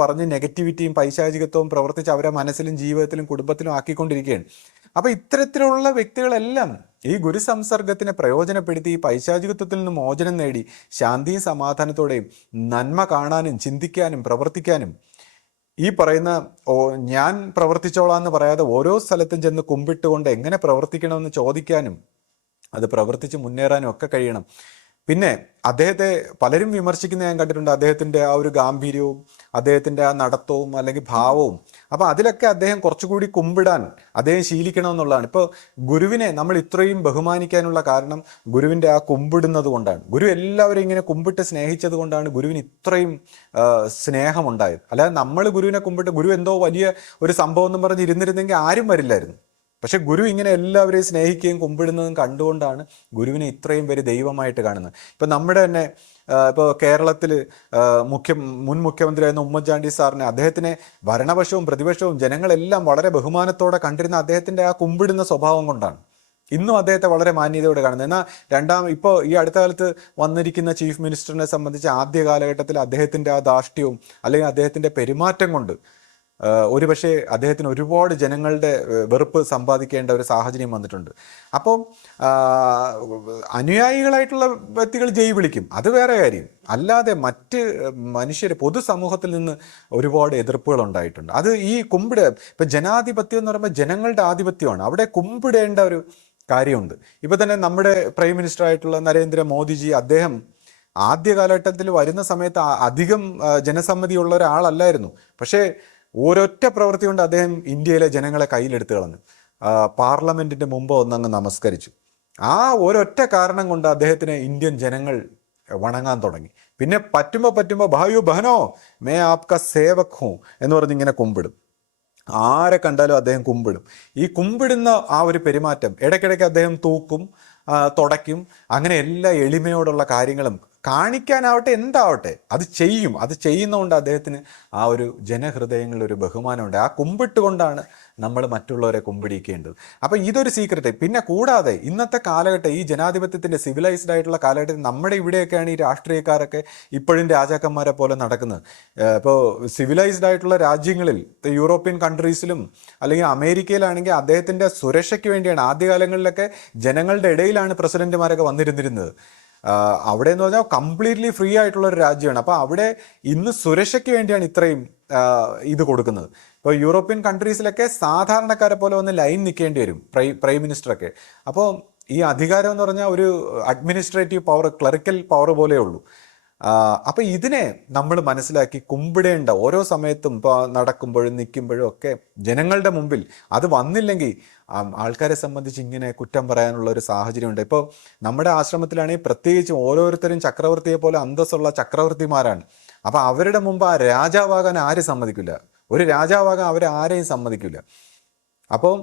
പറഞ്ഞ് നെഗറ്റിവിറ്റിയും പൈശാചികത്വവും പ്രവർത്തിച്ച് അവരെ മനസ്സിലും ജീവിതത്തിലും കുടുംബത്തിലും ആക്കിക്കൊണ്ടിരിക്കുകയാണ്. അപ്പോൾ ഇത്തരത്തിലുള്ള വ്യക്തികളെല്ലാം ഈ ഗുരുസംസർഗത്തിനെ പ്രയോജനപ്പെടുത്തി ഈ പൈശാചികത്വത്തിൽ നിന്ന് മോചനം നേടി ശാന്തിയും സമാധാനത്തോടെയും നന്മ കാണാനും ചിന്തിക്കാനും പ്രവർത്തിക്കാനും, ഈ പറയുന്ന ഞാൻ പ്രവർത്തിച്ചോളാം എന്ന് പറയാതെ ഓരോ സ്ഥലത്തും ചെന്ന് കുമ്പിട്ടുകൊണ്ട് എങ്ങനെ പ്രവർത്തിക്കണമെന്ന് ചോദിക്കാനും അത് പ്രവർത്തിച്ച് മുന്നേറാനും ഒക്കെ കഴിയണം. പിന്നെ അദ്ദേഹത്തെ പലരും വിമർശിക്കുന്ന ഞാൻ കണ്ടിട്ടുണ്ട്, അദ്ദേഹത്തിൻ്റെ ആ ഒരു ഗാംഭീര്യവും അദ്ദേഹത്തിൻ്റെ ആ നടത്തവും അല്ലെങ്കിൽ ഭാവവും. അപ്പോൾ അതിലൊക്കെ അദ്ദേഹം കുറച്ചുകൂടി കുമ്പിടാൻ അദ്ദേഹം ശീലിക്കണമെന്നുള്ളതാണ്. ഇപ്പോൾ ഗുരുവിനെ നമ്മൾ ഇത്രയും ബഹുമാനിക്കാനുള്ള കാരണം ഗുരുവിൻ്റെ ആ കുമ്പിടുന്നത് കൊണ്ടാണ്. ഗുരു എല്ലാവരും ഇങ്ങനെ കുമ്പിട്ട് സ്നേഹിച്ചത് കൊണ്ടാണ് ഗുരുവിന് ഇത്രയും സ്നേഹമുണ്ടായത്. അല്ലാതെ നമ്മൾ ഗുരുവിനെ കുമ്പിട്ട് ഗുരു എന്തോ വലിയ ഒരു സംഭവം എന്നും പറഞ്ഞ് ഇരുന്നിരുന്നെങ്കിൽ ആരും വരില്ലായിരുന്നു. പക്ഷെ ഗുരു ഇങ്ങനെ എല്ലാവരെയും സ്നേഹിക്കുകയും കുമ്പിടുന്നതും കണ്ടുകൊണ്ടാണ് ഗുരുവിനെ ഇത്രയും പേര് ദൈവമായിട്ട് കാണുന്നത്. ഇപ്പം നമ്മുടെ തന്നെ ഇപ്പോൾ കേരളത്തിൽ മുൻ മുഖ്യമന്ത്രിയായിരുന്ന ഉമ്മൻചാണ്ടി സാറിനെ, അദ്ദേഹത്തിനെ ഭരണപക്ഷവും പ്രതിപക്ഷവും ജനങ്ങളെല്ലാം വളരെ ബഹുമാനത്തോടെ കണ്ടിരുന്ന അദ്ദേഹത്തിൻ്റെ ആ കുമ്പിടുന്ന സ്വഭാവം കൊണ്ടാണ് ഇന്നും അദ്ദേഹത്തെ വളരെ മാന്യതയോടെ കാണുന്നത്. എന്നാൽ ഇപ്പോൾ ഈ അടുത്ത കാലത്ത് വന്നിരിക്കുന്ന ചീഫ് മിനിസ്റ്ററിനെ സംബന്ധിച്ച് ആദ്യ കാലഘട്ടത്തിൽ അദ്ദേഹത്തിൻ്റെ ആ ധാർഷ്ട്യവും അല്ലെങ്കിൽ അദ്ദേഹത്തിൻ്റെ പെരുമാറ്റം കൊണ്ട് ഒരുപക്ഷെ അദ്ദേഹത്തിന് ഒരുപാട് ജനങ്ങളുടെ വെറുപ്പ് സമ്പാദിക്കേണ്ട ഒരു സാഹചര്യം വന്നിട്ടുണ്ട്. അപ്പം അനുയായികളായിട്ടുള്ള വ്യക്തികൾ ജയ് വിളിക്കും, അത് വേറെ കാര്യം. അല്ലാതെ മറ്റ് മനുഷ്യർ പൊതുസമൂഹത്തിൽ നിന്ന് ഒരുപാട് എതിർപ്പുകൾ ഉണ്ടായിട്ടുണ്ട്. അത് ഈ ഇപ്പം ജനാധിപത്യം എന്ന് പറയുമ്പോൾ ജനങ്ങളുടെ ആധിപത്യമാണ്, അവിടെ കുമ്പിടേണ്ട ഒരു കാര്യമുണ്ട്. ഇപ്പം തന്നെ നമ്മുടെ പ്രൈം മിനിസ്റ്റർ ആയിട്ടുള്ള നരേന്ദ്രമോദിജി, അദ്ദേഹം ആദ്യ കാലഘട്ടത്തിൽ വരുന്ന സമയത്ത് അധികം ജനസമ്മതിയുള്ള ഒരാളല്ലായിരുന്നു. പക്ഷേ ഒരൊറ്റ പ്രവൃത്തി കൊണ്ട് അദ്ദേഹം ഇന്ത്യയിലെ ജനങ്ങളെ കയ്യിലെടുത്ത് കളഞ്ഞു. പാർലമെൻറ്റിൻ്റെ മുമ്പ് ഒന്നങ്ങ് നമസ്കരിച്ചു. ആ ഒരൊറ്റ കാരണം കൊണ്ട് അദ്ദേഹത്തിന് ഇന്ത്യൻ ജനങ്ങൾ വണങ്ങാൻ തുടങ്ങി. പിന്നെ പറ്റുമ്പോൾ ഭായോ ബഹനോ മേ ആപ്ക സേവക് ഹൂ എന്ന് പറഞ്ഞ് ഇങ്ങനെ കുമ്പിടും. ആരെ കണ്ടാലും അദ്ദേഹം കുമ്പിടും. ഈ കുമ്പിടുന്ന ആ ഒരു പെരുമാറ്റം ഇടയ്ക്കിടയ്ക്ക് അദ്ദേഹം തൂക്കും, തുടയ്ക്കും, അങ്ങനെ എല്ലാ എളിമയോടുള്ള കാര്യങ്ങളും കാണിക്കാനാവട്ടെ എന്താവട്ടെ അത് ചെയ്യും. അത് ചെയ്യുന്നതുകൊണ്ട് അദ്ദേഹത്തിന് ആ ഒരു ജനഹൃദയങ്ങളിൽ ഒരു ബഹുമാനമുണ്ട്. ആ കുമ്പിട്ടുകൊണ്ടാണ് നമ്മൾ മറ്റുള്ളവരെ കുമ്പിടിക്കേണ്ടത്. അപ്പോൾ ഇതൊരു സീക്രട്ട്. പിന്നെ കൂടാതെ ഇന്നത്തെ കാലഘട്ടം, ഈ ജനാധിപത്യത്തിൻ്റെ സിവിലൈസ്ഡ് ആയിട്ടുള്ള കാലഘട്ടത്തിൽ നമ്മുടെ ഇവിടെയൊക്കെയാണ് ഈ രാഷ്ട്രീയക്കാരൊക്കെ ഇപ്പോഴും രാജാക്കന്മാരെ പോലെ നടക്കുന്നത്. ഇപ്പോൾ സിവിലൈസ്ഡ് ആയിട്ടുള്ള രാജ്യങ്ങളിൽ, യൂറോപ്യൻ കൺട്രീസിലും അല്ലെങ്കിൽ അമേരിക്കയിലാണെങ്കിൽ അദ്ദേഹത്തിൻ്റെ സുരക്ഷയ്ക്ക് വേണ്ടിയാണ് ആദ്യകാലങ്ങളിലൊക്കെ ജനങ്ങളുടെ ഇടയിലാണ് പ്രസിഡന്റുമാരൊക്കെ വന്നിരുന്നിരുന്നത്. അവിടെ എന്ന് പറഞ്ഞാൽ കംപ്ലീറ്റ്ലി ഫ്രീ ആയിട്ടുള്ള ഒരു രാജ്യമാണ്. അപ്പോൾ അവിടെ ഇന്ന് സുരക്ഷയ്ക്ക് വേണ്ടിയാണ് ഇത്രയും ഇത് കൊടുക്കുന്നത്. ഇപ്പോൾ യൂറോപ്യൻ കൺട്രീസിലൊക്കെ സാധാരണക്കാരെ പോലെ വന്ന് ലൈൻ നിൽക്കേണ്ടി വരും പ്രൈം മിനിസ്റ്ററൊക്കെ. അപ്പോൾ ഈ അധികാരം എന്ന് പറഞ്ഞാൽ ഒരു അഡ്മിനിസ്ട്രേറ്റീവ് പവർ, ക്ലറിക്കൽ പവർ പോലെയേ ഉള്ളൂ. അപ്പം ഇതിനെ നമ്മൾ മനസ്സിലാക്കി കുമ്പിടേണ്ട ഓരോ സമയത്തും, ഇപ്പോൾ നടക്കുമ്പോഴും നിൽക്കുമ്പോഴും ഒക്കെ ജനങ്ങളുടെ മുമ്പിൽ അത് വന്നില്ലെങ്കിൽ ആൾക്കാരെ സംബന്ധിച്ച് ഇങ്ങനെ കുറ്റം പറയാനുള്ള ഒരു സാഹചര്യമുണ്ട്. ഇപ്പോൾ നമ്മുടെ ആശ്രമത്തിലാണെങ്കിൽ പ്രത്യേകിച്ചും ഓരോരുത്തരും ചക്രവർത്തിയെ പോലെ അന്തസ്സുള്ള ചക്രവർത്തിമാരാണ്. അപ്പം അവരുടെ മുമ്പ് ആ രാജാവാകാൻ ആരും സമ്മതിക്കില്ല, ഒരു രാജാവാകാൻ അവരാരെയും സമ്മതിക്കില്ല. അപ്പോൾ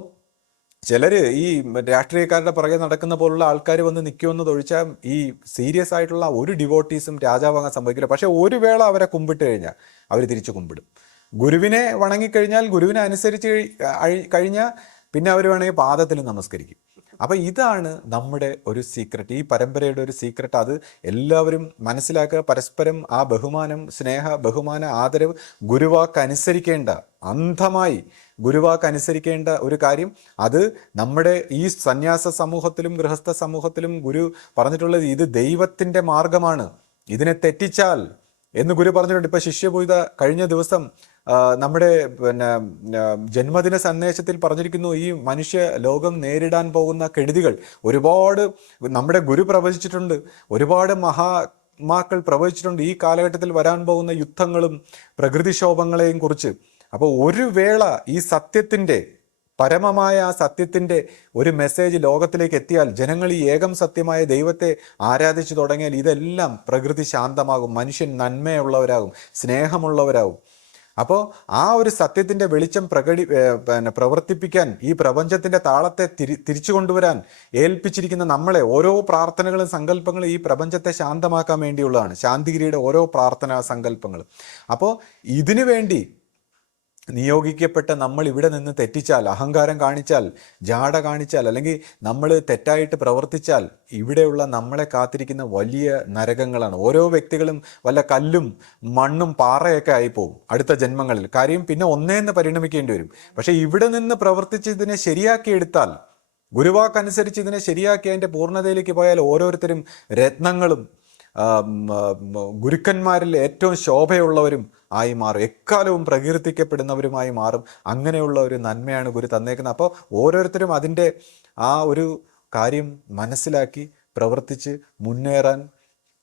ചിലർ ഈ രാഷ്ട്രീയക്കാരുടെ പുറകെ നടക്കുന്ന പോലുള്ള ആൾക്കാർ വന്ന് നിൽക്കുമെന്ന് ഒഴിച്ചാൽ ഈ സീരിയസ് ആയിട്ടുള്ള ഒരു ഡിവോട്ടീസും രാജാവാകാൻ സംഭവിക്കില്ല. പക്ഷേ ഒരു വേള അവരെ കുമ്പിട്ട് കഴിഞ്ഞാൽ അവർ തിരിച്ചു കുമ്പിടും. ഗുരുവിനെ വണങ്ങിക്കഴിഞ്ഞാൽ, ഗുരുവിനെ അനുസരിച്ച് കഴിഞ്ഞാൽ പിന്നെ അവർ വേണമെങ്കിൽ പാദത്തിൽ നമസ്കരിക്കും. അപ്പം ഇതാണ് നമ്മുടെ ഒരു സീക്രട്ട്, ഈ പരമ്പരയുടെ ഒരു സീക്രട്ട്. അത് എല്ലാവരും മനസ്സിലാക്കുക. പരസ്പരം ആ ബഹുമാനം, സ്നേഹ, ബഹുമാന, ആദരവ്, ഗുരുവാക്ക് അനുസരിക്കേണ്ട, അന്ധമായി ഗുരുവാക്ക് അനുസരിക്കേണ്ട ഒരു കാര്യം. അത് നമ്മുടെ ഈ സന്യാസ സമൂഹത്തിലും ഗൃഹസ്ഥ സമൂഹത്തിലും ഗുരു പറഞ്ഞിട്ടുള്ളത് ഇത് ദൈവത്തിൻ്റെ മാർഗമാണ്, ഇതിനെ തെറ്റിച്ചാൽ എന്ന് ഗുരു പറഞ്ഞിട്ടുണ്ട്. ഇപ്പം ശിഷ്യപൂജ കഴിഞ്ഞ ദിവസം നമ്മുടെ പിന്നെ ജന്മദിന സന്ദേശത്തിൽ പറഞ്ഞിരിക്കുന്നു, ഈ മനുഷ്യ ലോകം നേരിടാൻ പോകുന്ന കെടുതികൾ ഒരുപാട് നമ്മുടെ ഗുരു പ്രവചിച്ചിട്ടുണ്ട്, ഒരുപാട് മഹാത്മാക്കൾ പ്രവചിച്ചിട്ടുണ്ട് ഈ കാലഘട്ടത്തിൽ വരാൻ പോകുന്ന യുദ്ധങ്ങളും പ്രകൃതിക്ഷോഭങ്ങളെയും കുറിച്ച്. അപ്പോൾ ഒരു വേള ഈ സത്യത്തിൻ്റെ, പരമമായ ആ സത്യത്തിൻ്റെ ഒരു മെസ്സേജ് ലോകത്തിലേക്ക് എത്തിയാൽ, ജനങ്ങൾ ഈ ഏകം സത്യമായ ദൈവത്തെ ആരാധിച്ചു തുടങ്ങിയാൽ ഇതെല്ലാം പ്രകൃതി ശാന്തമാകും, മനുഷ്യൻ നന്മയുള്ളവരാകും, സ്നേഹമുള്ളവരാകും. അപ്പോൾ ആ ഒരു സത്യത്തിൻ്റെ വെളിച്ചം പ്രവർത്തിപ്പിക്കാൻ, ഈ പ്രപഞ്ചത്തിൻ്റെ താളത്തെ തിരിച്ചു കൊണ്ടുവരാൻ ഏൽപ്പിച്ചിരിക്കുന്ന നമ്മളെ, ഓരോ പ്രാർത്ഥനകളും സങ്കല്പങ്ങളും ഈ പ്രപഞ്ചത്തെ ശാന്തമാക്കാൻ വേണ്ടിയുള്ളതാണ്. ശാന്തിഗിരിയുടെ ഓരോ പ്രാർത്ഥനാ സങ്കല്പങ്ങളും. അപ്പോൾ ഇതിനു വേണ്ടി നിയോഗിക്കപ്പെട്ട നമ്മൾ ഇവിടെ നിന്ന് തെറ്റിച്ചാൽ, അഹങ്കാരം കാണിച്ചാൽ, ജാട കാണിച്ചാൽ, അല്ലെങ്കിൽ നമ്മൾ തെറ്റായിട്ട് പ്രവർത്തിച്ചാൽ, ഇവിടെയുള്ള നമ്മളെ കാത്തിരിക്കുന്ന വലിയ നരകങ്ങളാണ്. ഓരോ വ്യക്തികളും വല്ല കല്ലും മണ്ണും പാറയൊക്കെ ആയിപ്പോവും അടുത്ത ജന്മങ്ങളിൽ. കാര്യം പിന്നെ ഒന്നേന്ന് പരിണമിക്കേണ്ടി വരും. പക്ഷെ ഇവിടെ നിന്ന് പ്രവർത്തിച്ച് ഇതിനെ ശരിയാക്കിയെടുത്താൽ, ഗുരുവാക്കനുസരിച്ച് ഇതിനെ ശരിയാക്കി അതിൻ്റെ പൂർണ്ണതയിലേക്ക് പോയാൽ ഓരോരുത്തരും രത്നങ്ങളും ഗുരുക്കന്മാരിൽ ഏറ്റവും ശോഭയുള്ളവരും ആയി മാറും, എക്കാലവും പ്രകീർത്തിക്കപ്പെടുന്നവരുമായി മാറും. അങ്ങനെയുള്ള ഒരു നന്മയാണ് ഗുരു തന്നേക്കുന്നത്. അപ്പോൾ ഓരോരുത്തരും അതിൻ്റെ ആ ഒരു കാര്യം മനസ്സിലാക്കി പ്രവർത്തിച്ച് മുന്നേറാൻ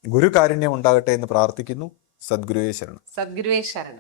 ഗുരു കാരുണ്യം ഉണ്ടാകട്ടെ എന്ന് പ്രാർത്ഥിക്കുന്നു. സദ്ഗുരുവേ ശരണം. സദ്ഗുരുവേ ശരണം.